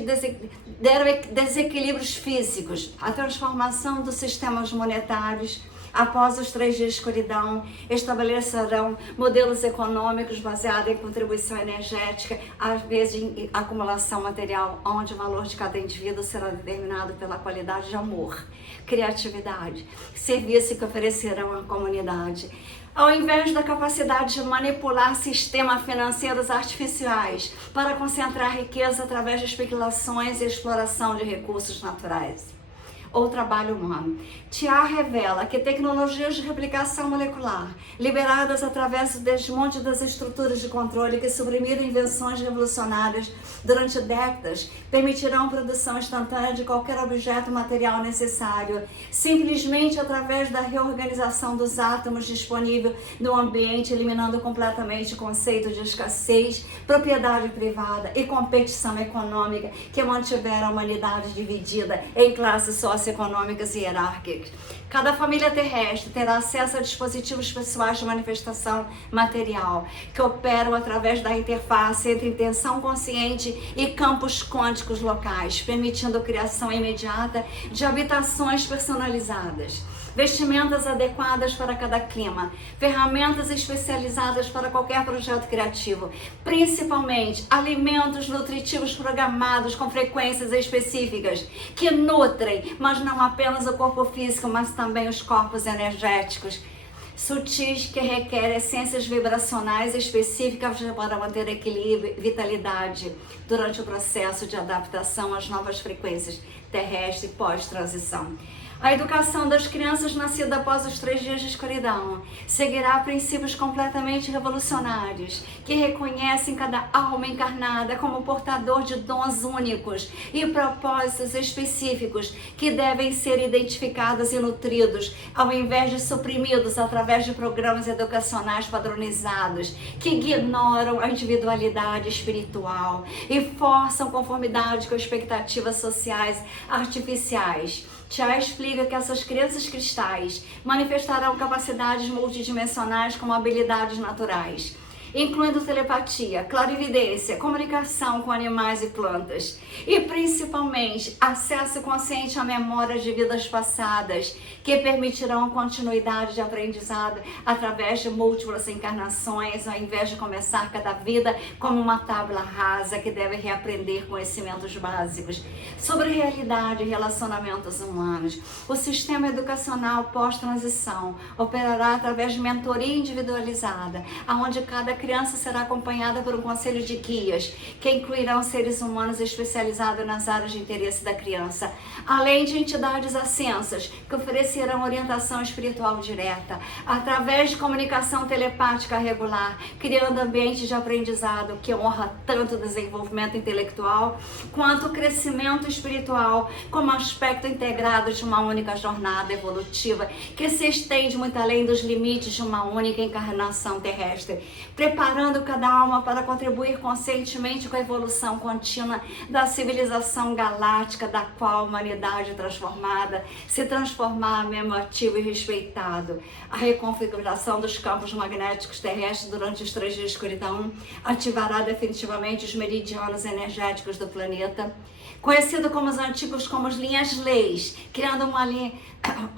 deram desequilíbrios físicos. A transformação dos sistemas monetários após os 3 dias de escuridão estabelecerão modelos econômicos baseados em contribuição energética, às vezes em acumulação material, onde o valor de cada indivíduo será determinado pela qualidade de amor, criatividade, serviço que oferecerão à comunidade. Ao invés da capacidade de manipular sistemas financeiros artificiais para concentrar riqueza através de especulações e exploração de recursos naturais ou trabalho humano. TIA revela que tecnologias de replicação molecular, liberadas através do desmonte das estruturas de controle que suprimiram invenções revolucionárias durante décadas, permitirão produção instantânea de qualquer objeto material necessário, simplesmente através da reorganização dos átomos disponíveis no ambiente, eliminando completamente o conceito de escassez, propriedade privada e competição econômica que mantiveram a humanidade dividida em classes socioeconômicas e hierárquicas. Cada família terrestre terá acesso a dispositivos pessoais de manifestação material que operam através da interface entre intenção consciente e campos quânticos locais, permitindo a criação imediata de habitações personalizadas, vestimentas adequadas para cada clima, ferramentas especializadas para qualquer projeto criativo, principalmente alimentos nutritivos programados com frequências específicas que nutrem, mas não apenas o corpo físico, mas também os corpos energéticos, sutis que requerem essências vibracionais específicas para manter equilíbrio e vitalidade durante o processo de adaptação às novas frequências terrestres pós-transição. A educação das crianças nascidas após os 3 dias de escuridão seguirá princípios completamente revolucionários que reconhecem cada alma encarnada como portador de dons únicos e propósitos específicos que devem ser identificados e nutridos, ao invés de suprimidos através de programas educacionais padronizados que ignoram a individualidade espiritual e forçam conformidade com expectativas sociais artificiais. TIA explica que essas crianças cristais manifestarão capacidades multidimensionais como habilidades naturais, incluindo telepatia, clarividência, comunicação com animais e plantas e principalmente acesso consciente a memórias de vidas passadas que permitirão a continuidade de aprendizado através de múltiplas encarnações, ao invés de começar cada vida como uma tábua rasa que deve reaprender conhecimentos básicos sobre realidade e relacionamentos humanos. O sistema educacional pós-transição operará através de mentoria individualizada, onde cada criança será acompanhada por um conselho de guias, que incluirão seres humanos especializados nas áreas de interesse da criança, além de entidades ascensas, que oferecerão orientação espiritual direta, através de comunicação telepática regular, criando ambientes de aprendizado que honra tanto o desenvolvimento intelectual, quanto o crescimento espiritual, como aspecto integrado de uma única jornada evolutiva, que se estende muito além dos limites de uma única encarnação terrestre, preparando cada alma para contribuir conscientemente com a evolução contínua da civilização galáctica, da qual a humanidade transformada se transformar mesmo ativo e respeitado. A reconfiguração dos campos magnéticos terrestres durante os 3 dias de escuridão ativará definitivamente os meridianos energéticos do planeta, conhecido como os antigos como as linhas-leis, criando uma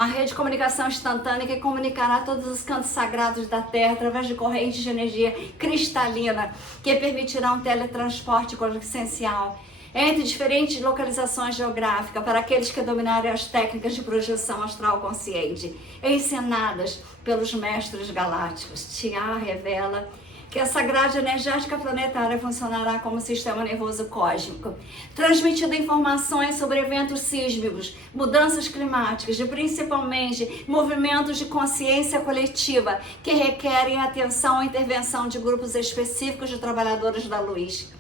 rede de comunicação instantânea que comunicará todos os cantos sagrados da Terra através de correntes de energia cristalina que permitirão teletransporte consciencial entre diferentes localizações geográficas para aqueles que dominarem as técnicas de projeção astral consciente, ensinadas pelos mestres galácticos. Tiá revela que essa grade energética planetária funcionará como sistema nervoso cósmico, transmitindo informações sobre eventos sísmicos, mudanças climáticas e principalmente movimentos de consciência coletiva que requerem atenção e intervenção de grupos específicos de trabalhadores da luz,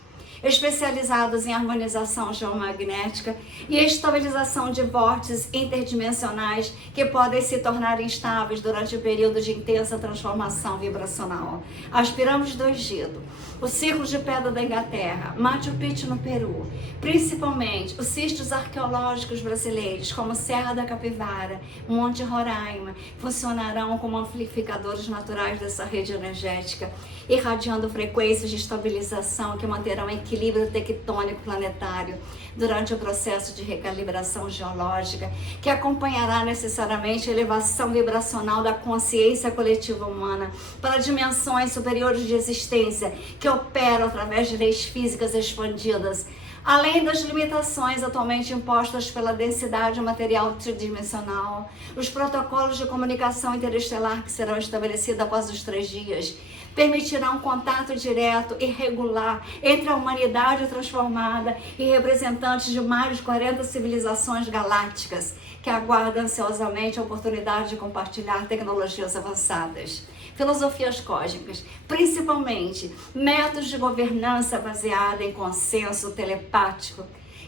especializados em harmonização geomagnética e estabilização de vórtices interdimensionais que podem se tornar instáveis durante o período de intensa transformação vibracional. As pirâmides do Egito, o Círculo de Pedra da Inglaterra, Machu Picchu no Peru, principalmente os sítios arqueológicos brasileiros como Serra da Capivara, Monte Roraima, funcionarão como amplificadores naturais dessa rede energética, irradiando frequências de estabilização que manterão equilíbrio tectônico planetário durante o processo de recalibração geológica, que acompanhará necessariamente a elevação vibracional da consciência coletiva humana para dimensões superiores de existência, que operam através de leis físicas expandidas, além das limitações atualmente impostas pela densidade material tridimensional. Os protocolos de comunicação interestelar que serão estabelecidos após os 3 dias permitirão contato direto e regular entre a humanidade transformada e representantes de mais de 40 civilizações galácticas que aguardam ansiosamente a oportunidade de compartilhar tecnologias avançadas, filosofias cósmicas, principalmente métodos de governança baseada em consenso telepático,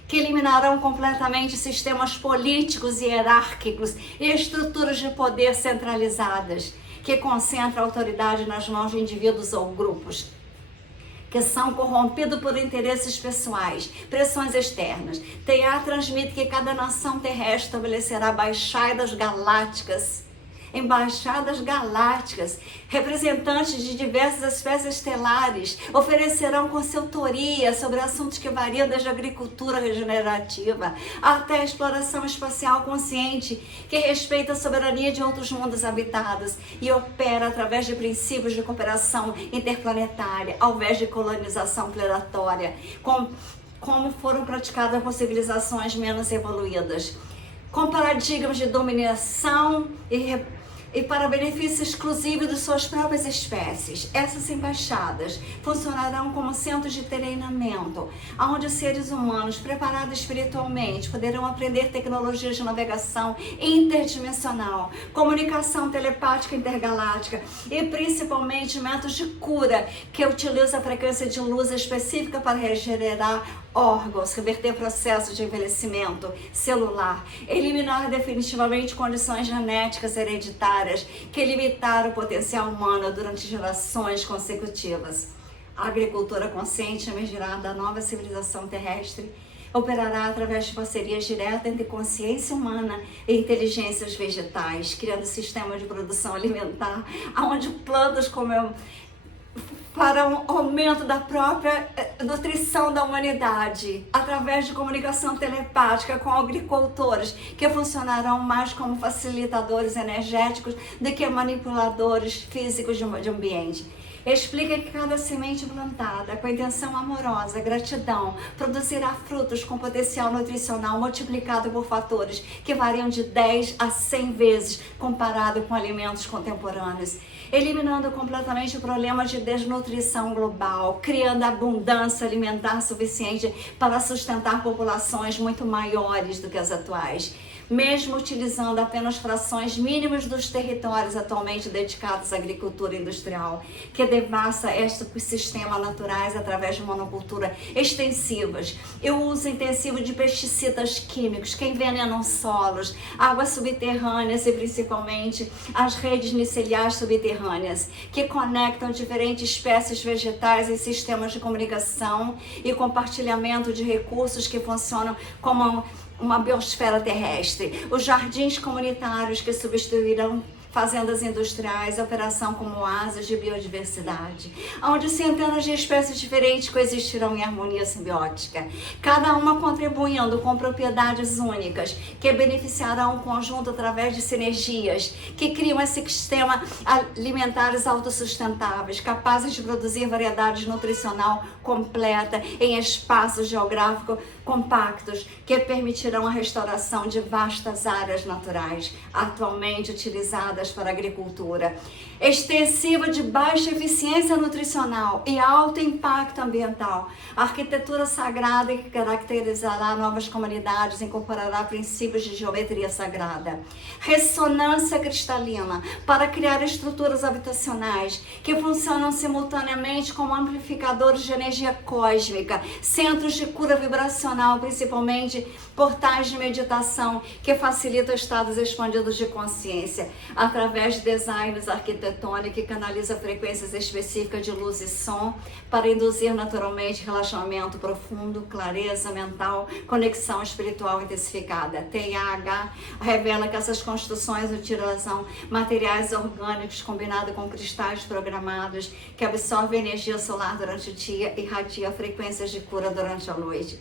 que eliminarão completamente sistemas políticos e hierárquicos e estruturas de poder centralizadas, que concentram a autoridade nas mãos de indivíduos ou grupos, que são corrompidos por interesses pessoais, pressões externas. TEA transmite que cada nação terrestre estabelecerá embaixadas galácticas, representantes de diversas espécies estelares, oferecerão consultoria sobre assuntos que variam desde a agricultura regenerativa até a exploração espacial consciente, que respeita a soberania de outros mundos habitados e opera através de princípios de cooperação interplanetária, ao invés de colonização predatória, como foram praticadas por civilizações menos evoluídas, com paradigmas de dominação e para benefício exclusivo de suas próprias espécies. Essas embaixadas funcionarão como centros de treinamento, onde os seres humanos preparados espiritualmente poderão aprender tecnologias de navegação interdimensional, comunicação telepática intergaláctica e principalmente métodos de cura que utilizam a frequência de luz específica para regenerar órgãos, reverter processos de envelhecimento celular, eliminar definitivamente condições genéticas hereditárias que limitaram o potencial humano durante gerações consecutivas. A agricultura consciente emergirá da nova civilização terrestre, operará através de parcerias diretas entre consciência humana e inteligências vegetais, criando sistemas de produção alimentar, onde plantas para um aumento da própria nutrição da humanidade, através de comunicação telepática com agricultores, que funcionarão mais como facilitadores energéticos do que manipuladores físicos de ambiente. Explica que cada semente plantada com intenção amorosa, gratidão, produzirá frutos com potencial nutricional multiplicado por fatores que variam de 10 a 100 vezes comparado com alimentos contemporâneos, eliminando completamente o problema de desnutrição global, criando abundância alimentar suficiente para sustentar populações muito maiores do que as atuais. mesmo utilizando apenas frações mínimas dos territórios atualmente dedicados à agricultura industrial, que devasta ecossistemas naturais através de monocultura extensivas, e o uso intensivo de pesticidas químicos que envenenam solos, águas subterrâneas e principalmente as redes miceliais subterrâneas, que conectam diferentes espécies vegetais em sistemas de comunicação e compartilhamento de recursos que funcionam como uma biosfera terrestre. Os jardins comunitários que substituirão fazendas industriais, operação como oásis de biodiversidade, onde centenas de espécies diferentes coexistirão em harmonia simbiótica, cada uma contribuindo com propriedades únicas que beneficiarão o conjunto através de sinergias que criam esse sistema alimentares autossustentáveis, capazes de produzir variedade nutricional completa em espaços geográficos compactos que permitirão a restauração de vastas áreas naturais atualmente utilizadas para a agricultura, extensiva de baixa eficiência nutricional e alto impacto ambiental. A arquitetura sagrada que caracterizará novas comunidades incorporará princípios de geometria sagrada, ressonância cristalina para criar estruturas habitacionais que funcionam simultaneamente como amplificadores de energia cósmica, centros de cura vibracional, principalmente portais de meditação que facilitam estados expandidos de consciência através de designs arquitetônicos que canaliza frequências específicas de luz e som para induzir naturalmente relaxamento profundo, clareza mental, conexão espiritual intensificada. TAH revela que essas construções utilizam materiais orgânicos combinados com cristais programados que absorvem energia solar durante o dia e irradia frequências de cura durante a noite,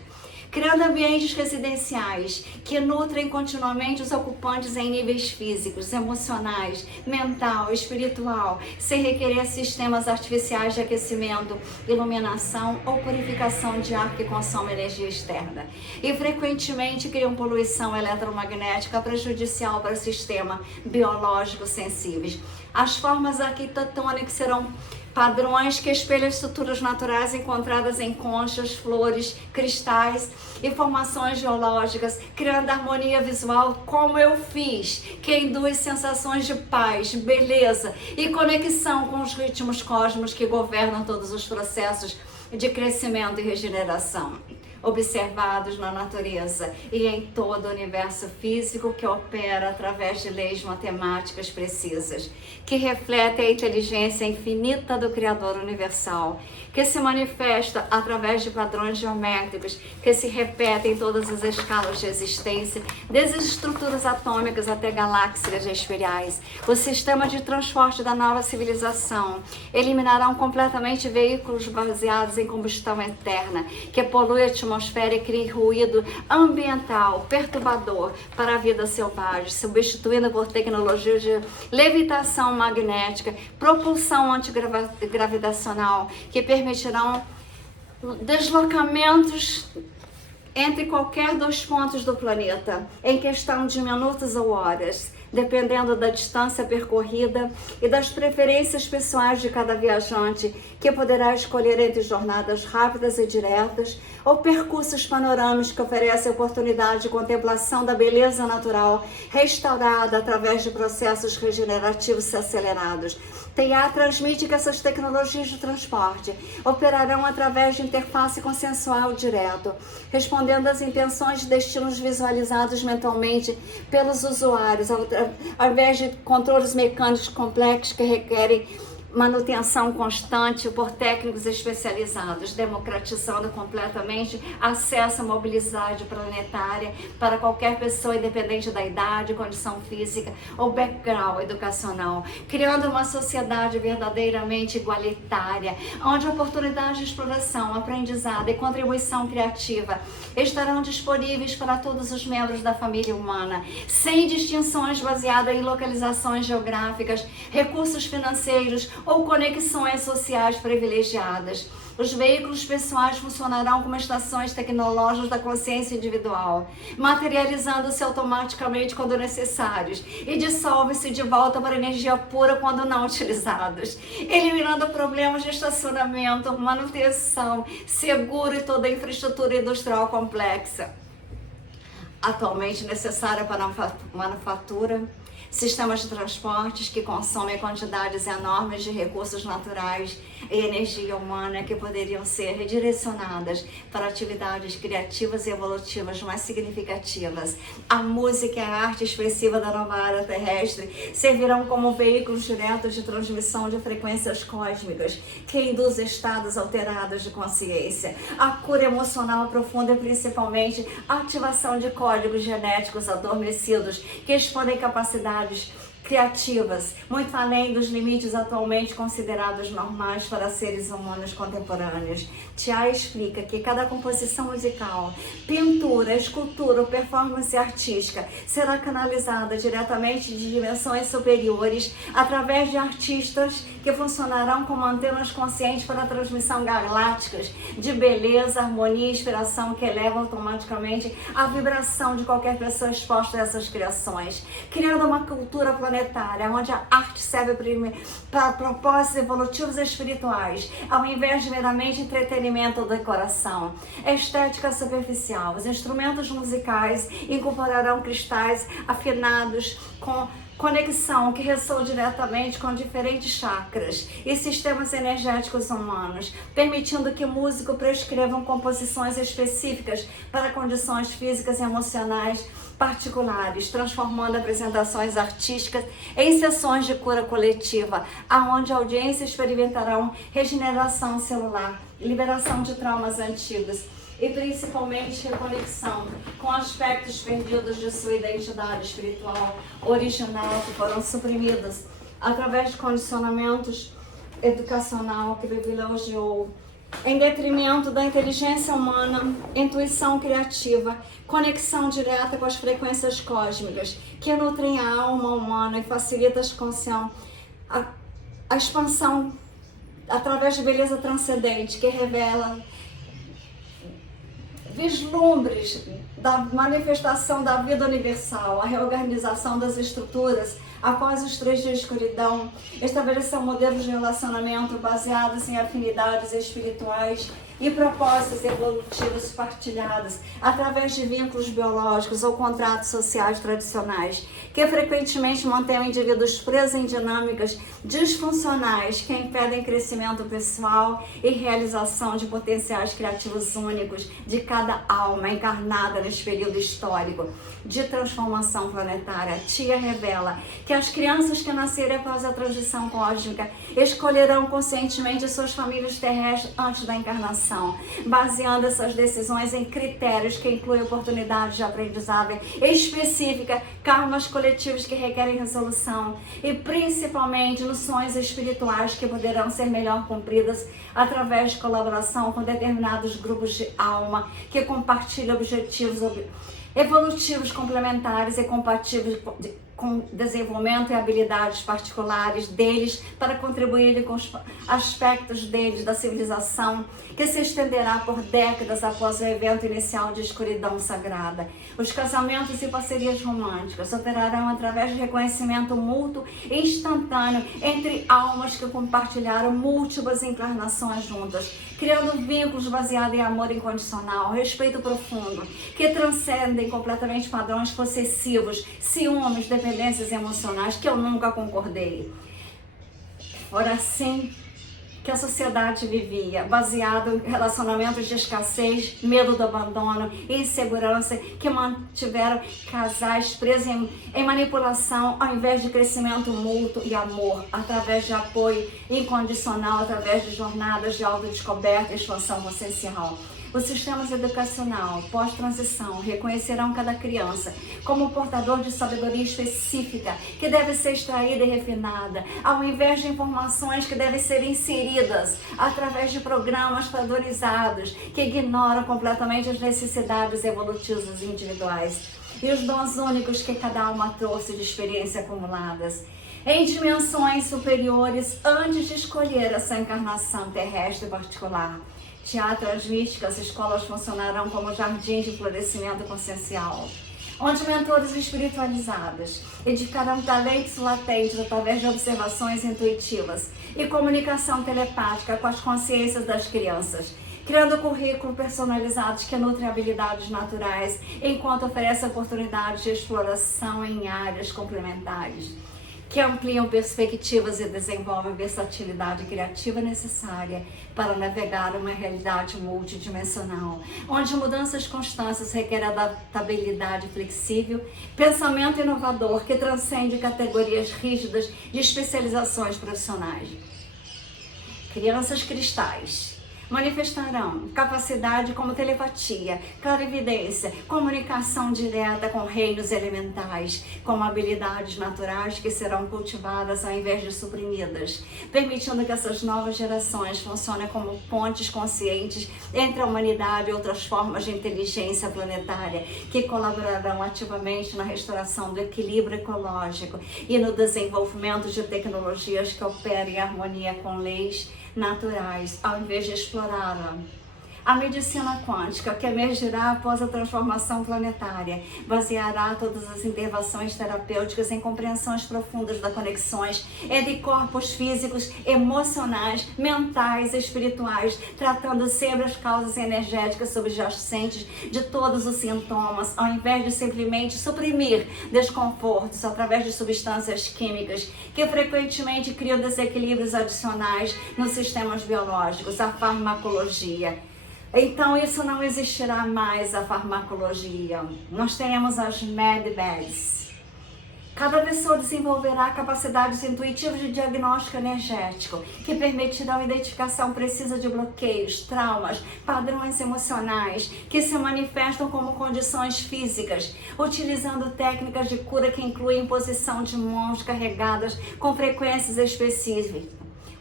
criando ambientes residenciais que nutrem continuamente os ocupantes em níveis físicos, emocionais, mental, espiritual, sem requerer sistemas artificiais de aquecimento, iluminação ou purificação de ar que consome energia externa. E frequentemente criam poluição eletromagnética prejudicial para o sistema biológico sensíveis. As formas arquitetônicas serão padrões que espelham estruturas naturais encontradas em conchas, flores, cristais e formações geológicas, criando harmonia visual como eu fiz, que induz sensações de paz, beleza e conexão com os ritmos cósmicos que governam todos os processos de crescimento e regeneração observados na natureza e em todo o universo físico que opera através de leis matemáticas precisas, que refletem a inteligência infinita do Criador universal, que se manifesta através de padrões geométricos que se repetem em todas as escalas de existência, desde as estruturas atômicas até galáxias espirais. O sistema de transporte da nova civilização eliminarão completamente veículos baseados em combustão interna, que polui a atmosfera e cria ruído ambiental perturbador para a vida selvagem, substituindo por tecnologias de levitação magnética, propulsão antigravitacional, que permitirão deslocamentos entre qualquer dois pontos do planeta, em questão de minutos ou horas, dependendo da distância percorrida e das preferências pessoais de cada viajante, que poderá escolher entre jornadas rápidas e diretas ou percursos panorâmicos que oferecem oportunidade de contemplação da beleza natural restaurada através de processos regenerativos acelerados. TEA transmite que essas tecnologias de transporte operarão através de interface consensual direto, respondendo às intenções e destinos visualizados mentalmente pelos usuários, ao invés de controles mecânicos complexos que requerem manutenção constante por técnicos especializados, democratizando completamente acesso à mobilidade planetária para qualquer pessoa, independente da idade, condição física ou background educacional, criando uma sociedade verdadeiramente igualitária, onde oportunidades de exploração, aprendizado e contribuição criativa estarão disponíveis para todos os membros da família humana, sem distinções baseadas em localizações geográficas, recursos financeiros ou conexões sociais privilegiadas. Os veículos pessoais funcionarão como estações tecnológicas da consciência individual, materializando-se automaticamente quando necessários e dissolvem-se de volta para energia pura quando não utilizados, eliminando problemas de estacionamento, manutenção, seguro e toda a infraestrutura industrial complexa. atualmente necessária para a manufatura, sistemas de transportes que consomem quantidades enormes de recursos naturais e energia humana que poderiam ser redirecionadas para atividades criativas e evolutivas mais significativas. A música e a arte expressiva da nova era terrestre servirão como veículos diretos de transmissão de frequências cósmicas que induzem estados alterados de consciência. A cura emocional profunda e principalmente a ativação de códigos genéticos adormecidos que expõem capacidades criativas, muito além dos limites atualmente considerados normais para seres humanos contemporâneos. Tia explica que cada composição musical, pintura, escultura ou performance artística será canalizada diretamente de dimensões superiores através de artistas que funcionarão como antenas conscientes para a transmissão galácticas de beleza, harmonia e inspiração que elevam automaticamente a vibração de qualquer pessoa exposta a essas criações, criando uma cultura planetária onde a arte serve para propósitos evolutivos e espirituais, ao invés de meramente entretenimento ou decoração. Estética superficial. Os instrumentos musicais incorporarão cristais afinados com conexão que ressoa diretamente com diferentes chakras e sistemas energéticos humanos, permitindo que o músico prescrevam composições específicas para condições físicas e emocionais particulares, transformando apresentações artísticas em sessões de cura coletiva, aonde a audiência experimentarão regeneração celular, liberação de traumas antigos e principalmente reconexão com aspectos perdidos de sua identidade espiritual original que foram suprimidos através de condicionamentos educacional que privilegiou em detrimento da inteligência humana, intuição criativa, conexão direta com as frequências cósmicas que nutrem a alma humana e facilitam a expansão através de beleza transcendente que revela vislumbres da manifestação da vida universal, a reorganização das estruturas após os 3 dias de escuridão, estabeleceu modelos de relacionamento baseados em afinidades espirituais e propósitos evolutivos partilhados através de vínculos biológicos ou contratos sociais tradicionais, que frequentemente mantêm indivíduos presos em dinâmicas disfuncionais que impedem crescimento pessoal e realização de potenciais criativos únicos de cada alma encarnada neste período histórico de transformação planetária. Tia revela que as crianças que nascerem após a transição cósmica escolherão conscientemente suas famílias terrestres antes da encarnação, baseando essas decisões em critérios que incluem oportunidades de aprendizagem específica, karmas coletivos que requerem resolução e principalmente noções espirituais que poderão ser melhor cumpridas através de colaboração com determinados grupos de alma que compartilham objetivos evolutivos complementares e compatíveis com desenvolvimento e habilidades particulares deles para contribuir com os aspectos deles da civilização que se estenderá por décadas após o evento inicial de escuridão sagrada. Os casamentos e parcerias românticas operarão através de reconhecimento mútuo e instantâneo entre almas que compartilharam múltiplas encarnações juntas, criando vínculos baseados em amor incondicional, respeito profundo, que transcendem completamente padrões possessivos, ciúmes, dependências emocionais que eu nunca concordei. Ora, assim que a sociedade vivia, baseado em relacionamentos de escassez, medo do abandono e insegurança que mantiveram casais presos em manipulação ao invés de crescimento mútuo e amor, através de apoio incondicional, através de jornadas de autodescoberta e expansão consciencial. Os sistemas educacional pós-transição reconhecerão cada criança como portador de sabedoria específica que deve ser extraída e refinada, ao invés de informações que devem ser inseridas através de programas padronizados que ignoram completamente as necessidades evolutivas individuais e os dons únicos que cada alma trouxe de experiências acumuladas em dimensões superiores antes de escolher essa encarnação terrestre particular. Teatros místicos, escolas funcionarão como jardins de florescimento consciencial, onde mentores espiritualizados edificarão talentos latentes através de observações intuitivas e comunicação telepática com as consciências das crianças, criando currículos personalizados que nutrem habilidades naturais, enquanto oferecem oportunidades de exploração em áreas complementares, que ampliam perspectivas e desenvolvem a versatilidade criativa necessária para navegar uma realidade multidimensional, onde mudanças constantes requerem adaptabilidade flexível, pensamento inovador que transcende categorias rígidas de especializações profissionais. Crianças cristais manifestarão capacidade como telepatia, clarividência, comunicação direta com reinos elementais, como habilidades naturais que serão cultivadas ao invés de suprimidas, permitindo que essas novas gerações funcionem como pontes conscientes entre a humanidade e outras formas de inteligência planetária, que colaborarão ativamente na restauração do equilíbrio ecológico e no desenvolvimento de tecnologias que operem em harmonia com leis naturais, ao invés de explorá-la. A medicina quântica, que emergirá após a transformação planetária, baseará todas as intervenções terapêuticas em compreensões profundas das conexões entre corpos físicos, emocionais, mentais e espirituais, tratando sempre as causas energéticas subjacentes de todos os sintomas, ao invés de simplesmente suprimir desconfortos através de substâncias químicas que frequentemente criam desequilíbrios adicionais nos sistemas biológicos, a farmacologia. Então isso não existirá mais, a farmacologia. Nós teremos as medbeds. Cada pessoa desenvolverá capacidades intuitivas de diagnóstico energético, que permitirão a identificação precisa de bloqueios, traumas, padrões emocionais, que se manifestam como condições físicas, utilizando técnicas de cura que incluem imposição de mãos carregadas com frequências específicas.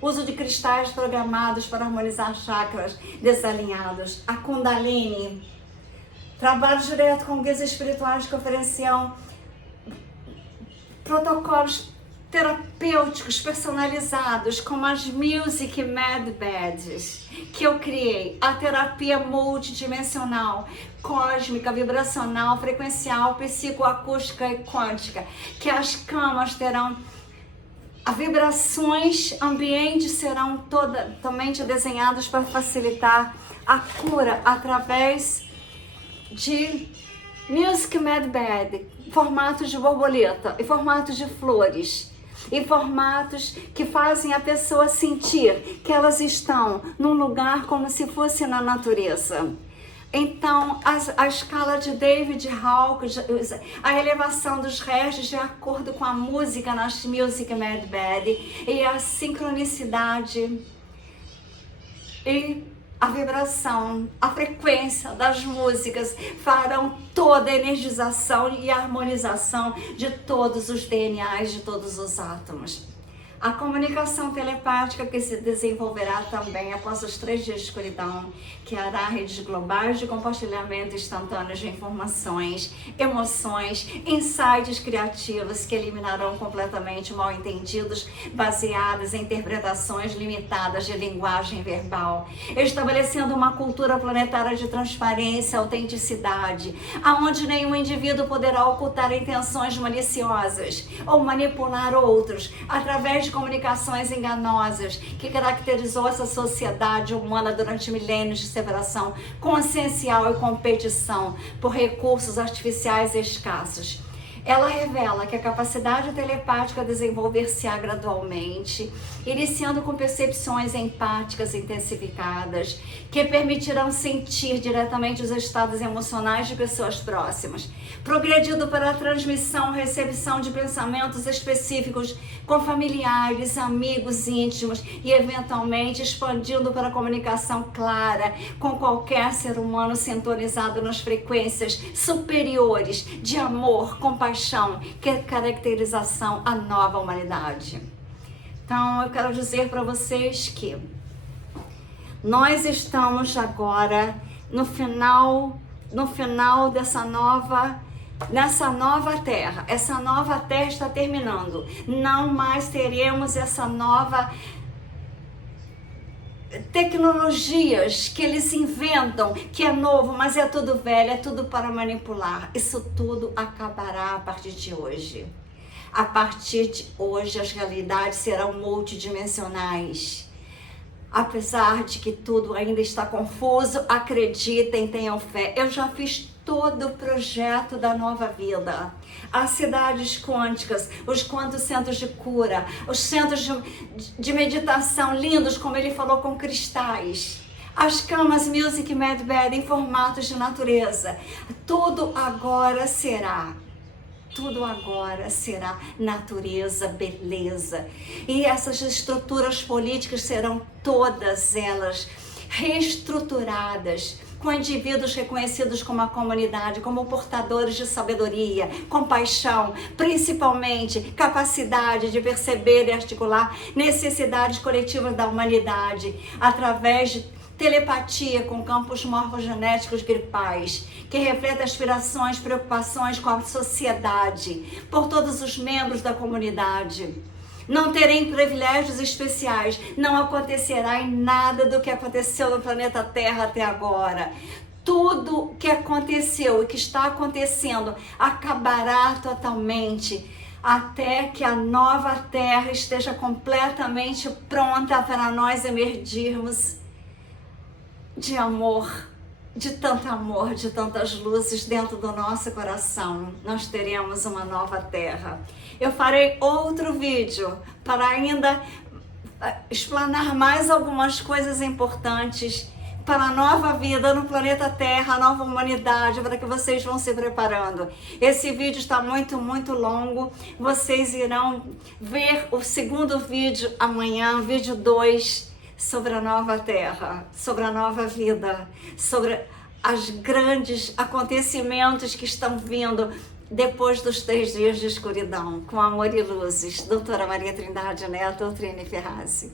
Uso de cristais programados para harmonizar chakras desalinhados. A Kundalini. Trabalho direto com guias espirituais que ofereciam protocolos terapêuticos personalizados, como as Music Medbeds, que eu criei. A terapia multidimensional, cósmica, vibracional, frequencial, psicoacústica e quântica, que as camas terão as vibrações ambientes serão totalmente desenhadas para facilitar a cura através de Music Medbed, formatos de borboleta e formatos de flores e formatos que fazem a pessoa sentir que elas estão num lugar como se fosse na natureza. Então, a escala de David Hawkins, a elevação dos restos de acordo com a música nas Music Medbed e a sincronicidade e a vibração, a frequência das músicas farão toda a energização e harmonização de todos os DNAs, de todos os átomos. A comunicação telepática que se desenvolverá também após os 3 dias de escuridão, que hará redes globais de compartilhamento instantâneo de informações, emoções, insights criativos que eliminarão completamente mal-entendidos baseados em interpretações limitadas de linguagem verbal, estabelecendo uma cultura planetária de transparência e autenticidade, aonde nenhum indivíduo poderá ocultar intenções maliciosas ou manipular outros através de comunicações enganosas que caracterizou essa sociedade humana durante milênios de separação consciencial e competição por recursos artificiais escassos. Ela revela que a capacidade telepática desenvolver-se-á gradualmente, iniciando com percepções empáticas intensificadas, que permitirão sentir diretamente os estados emocionais de pessoas próximas, progredindo para a transmissão e recepção de pensamentos específicos com familiares, amigos íntimos e, eventualmente, expandindo para a comunicação clara com qualquer ser humano sintonizado nas frequências superiores de amor, compaixão, que é caracterização a nova humanidade. Então, eu quero dizer para vocês que nós estamos agora no final nessa nova terra. Essa nova terra está terminando. Não mais teremos essa nova tecnologias que eles inventam, que é novo, mas é tudo velho, é tudo para manipular. Isso tudo acabará a partir de hoje. A partir de hoje, as realidades serão multidimensionais. Apesar de que tudo ainda está confuso, acreditem, tenham fé. Eu já fiz todo o projeto da Nova Vida. As cidades quânticas, os quantos centros de cura, os centros de meditação lindos, como ele falou, com cristais. As camas Music Med Bed em formatos de natureza. Tudo agora será natureza, beleza. E essas estruturas políticas serão todas elas reestruturadas, com indivíduos reconhecidos como a comunidade, como portadores de sabedoria, compaixão, principalmente capacidade de perceber e articular necessidades coletivas da humanidade, através de telepatia com campos morfogenéticos gripais, que reflete aspirações, preocupações com a sociedade, por todos os membros da comunidade. Não terem privilégios especiais, não acontecerá em nada do que aconteceu no planeta Terra até agora. Tudo que aconteceu e que está acontecendo acabará totalmente, até que a nova Terra esteja completamente pronta para nós emergirmos de amor, de tantas luzes dentro do nosso coração. Nós teremos uma nova Terra. Eu farei outro vídeo para ainda explanar mais algumas coisas importantes para a nova vida no planeta Terra, a nova humanidade, para que vocês vão se preparando. Esse vídeo está muito longo. Vocês irão ver o segundo vídeo amanhã, vídeo 2, sobre a nova Terra, sobre a nova vida, sobre os grandes acontecimentos que estão vindo depois dos 3 dias de escuridão, com amor e luzes. Doutora Maria Trindade Neto, Trine Ferrazzi.